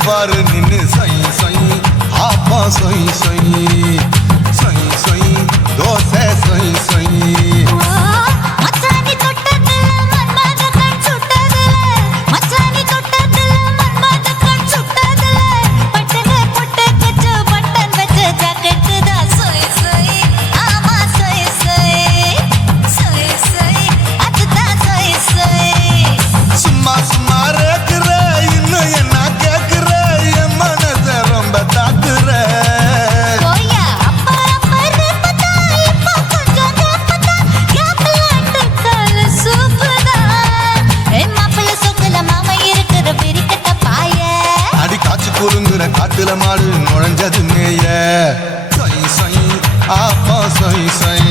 பாரு நின்னு சொய் சொய் ஆப்பா சொய் சொய் சொய் சொய் தோசை சொய் சொய் ஆப்போ சொய் சொய்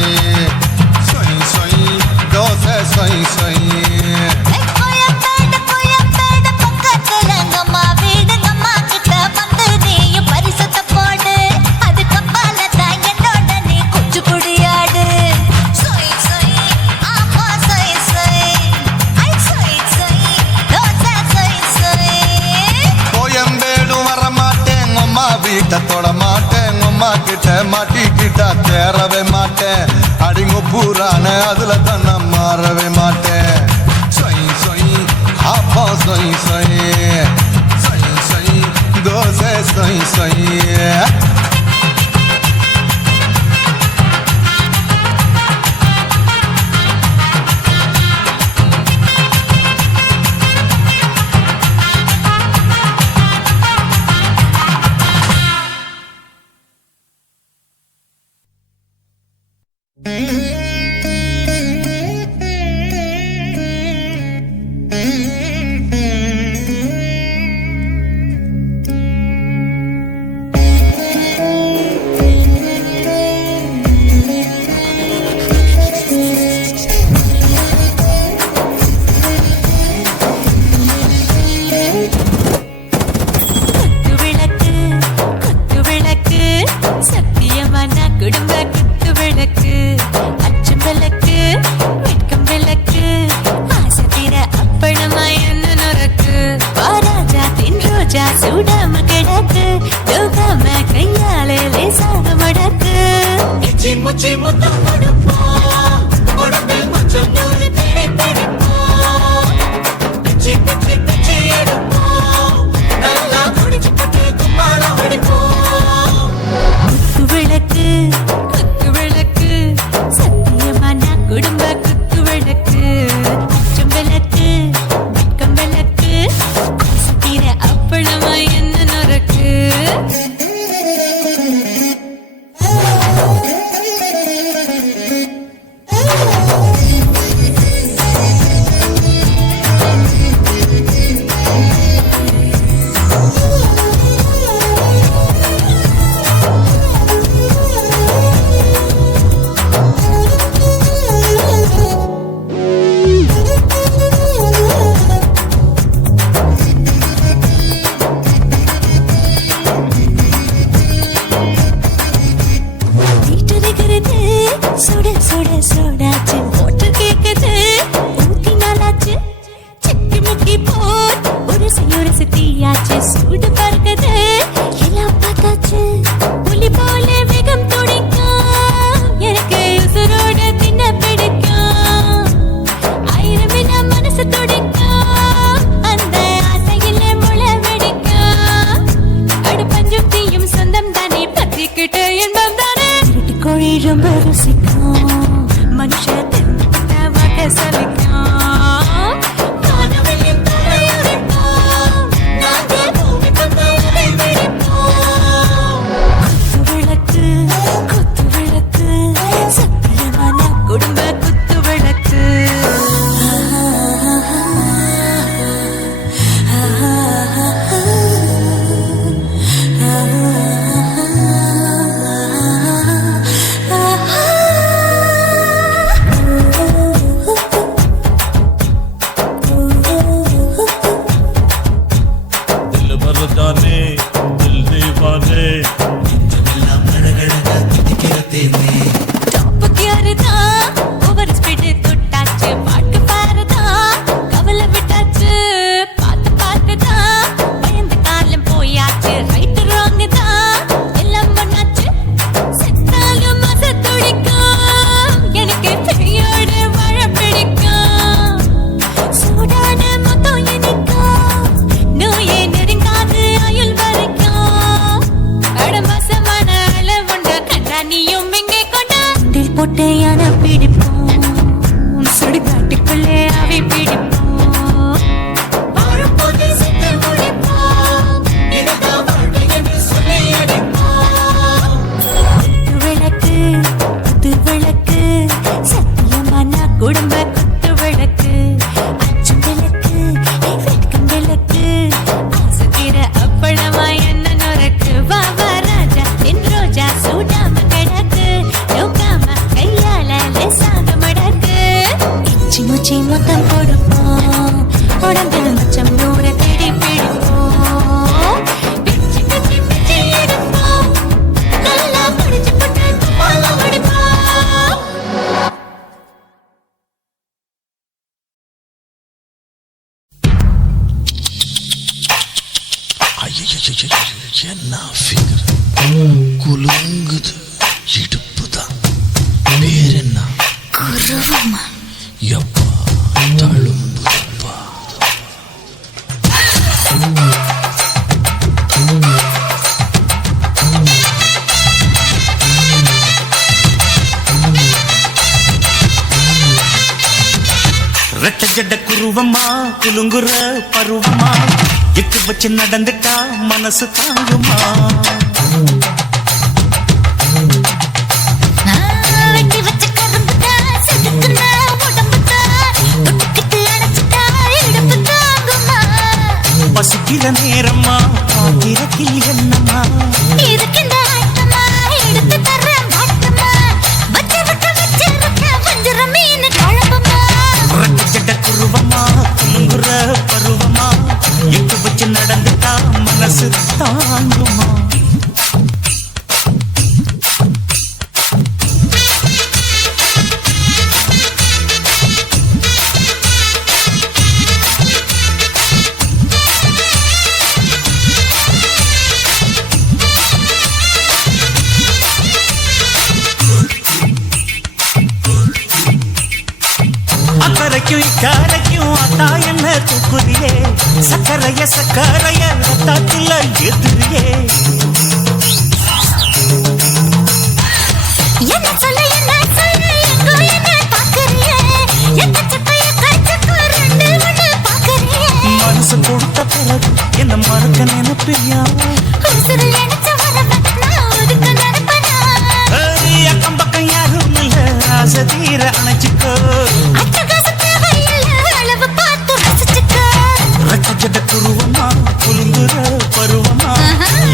சொய் சொய் தோசை சொய் சொய் கோயம்பேடு பக்கத்துல எங்கம்மா வீடு அம்மா கிட்ட வந்து நீயும் பரிசத்தை போடு அது கப்பால தான் என்னோட நீ குச்சி குடியாடு சொய் சொய் ஆப்பா சொய் சொய் ஐ சொய் சொய் தோசை சொய் சொய் கோயம்பேடு வர மாட்டேன் அம்மா வீட்டை தொட மாட்டேன் அம்மா கிட்ட மாட்டிக்கிட்டா தேரவே மாட்டேன் அடிங்க பூரான அதுல தன்னை மாறவே மாட்டேன் சொய் சொய் ஆப்பா சொய் சொய் சொய் சொய் தோசை சொய் சொய் என்ன ஃபிகர் குலுங்குது இடுப்பு தான் பேர் என்ன எப்பா தழும்புப்பா ரெட்ட ஜட குருவமா குலுங்குற பருவமா எட்டு வச்சு நடந்துட்டா மனசு தாங்குமா வெட்டி வச்ச கரும்புதா செதுக்குனா உடம்புதா தொட்டுக்கிட்டு அணைச்சிட்டா இடுப்பு தாங்குமா பசிக்கிற நேரமா பாத்திரத்தில் என்னம்மா இதுக்கிந்த ஆட்டமா எடுத்து தர்றேன் பாட்டமா வச்சிருக்க வஞ்சிர மீன் குழம்புமா ரெட்ட ஜட குருவமா குலுங்குற பருவமா எட்டு வச்சு நடந்துட்டா மனசு தாங்குமா அக்கறைக்கும் இக்கரைக்கும் அத்தா என்ன தூக்குறியே சக்கரைய ரத்தாத்துல எதிரியே என்ன சொல்ல எங்கோ என்ன பாக்குறியே எக்கச்சக்க ரெண்டு ஒண்ணு பாக்குறியே மனசு கொடுத்த பிறகு என்ன மறக்க நினைப்பியா உசுறு நினைச்ச வரவ நான் ஒதுக்க நினைப்பனா அக்கம் பக்கம் யாரும் இல்ல ஆசை தீர அணைச்சிக்கோ அட்டகாச தேவையில்லை அளவு பார்த்து ரசிச்சுக்க ரெட்ட குருவமா குலுங்குற பருவமா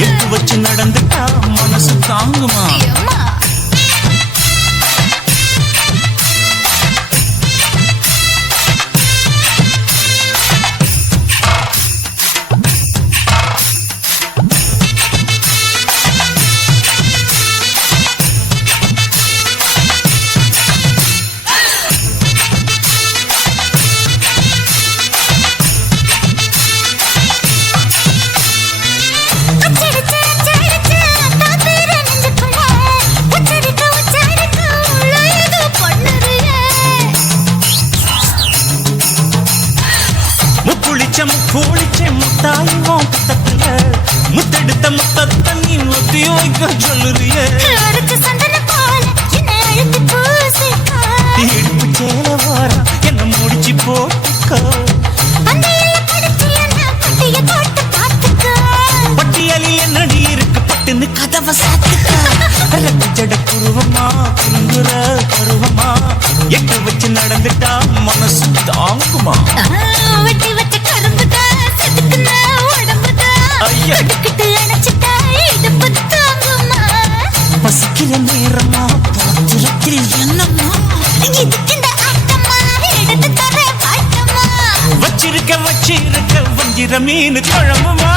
எட்டு வச்சு நடந்துட்டா மனசு தாங்குமா அம்மா கூலிச்ச முத்தாயும் பக்கத்துல முத்தெடுத்த முத்தத்தை நீ முத்தி வைக்க சொல்லுறியே இடுப்பு சேல வாரம் என்ன முடிச்சு போட்டுக்கோ பட்டியலில் என்னடி இருக்கு பட்டுன்னு கதவை சாத்துக்கோ ஜட குருவமா குங்குற பருவமா எட்டு வச்சு நடந்துட்டா மனசு தாங்குமா வெட்டி வச்ச கரும்புதா செதுக்குனா உடம்புதா ஐயா. தொட்டுக்கிட்டு அணைச்சிட்டா இடுப்பு தாங்குமா பசிக்கிற நேரமா பாத்திரத்தில் என்னம்மா இதுக்கிந்த ஆட்டமா எடுத்து தரேன் பாட்டமா வச்சிருக்க வஞ்சிர மீன் குழம்புமா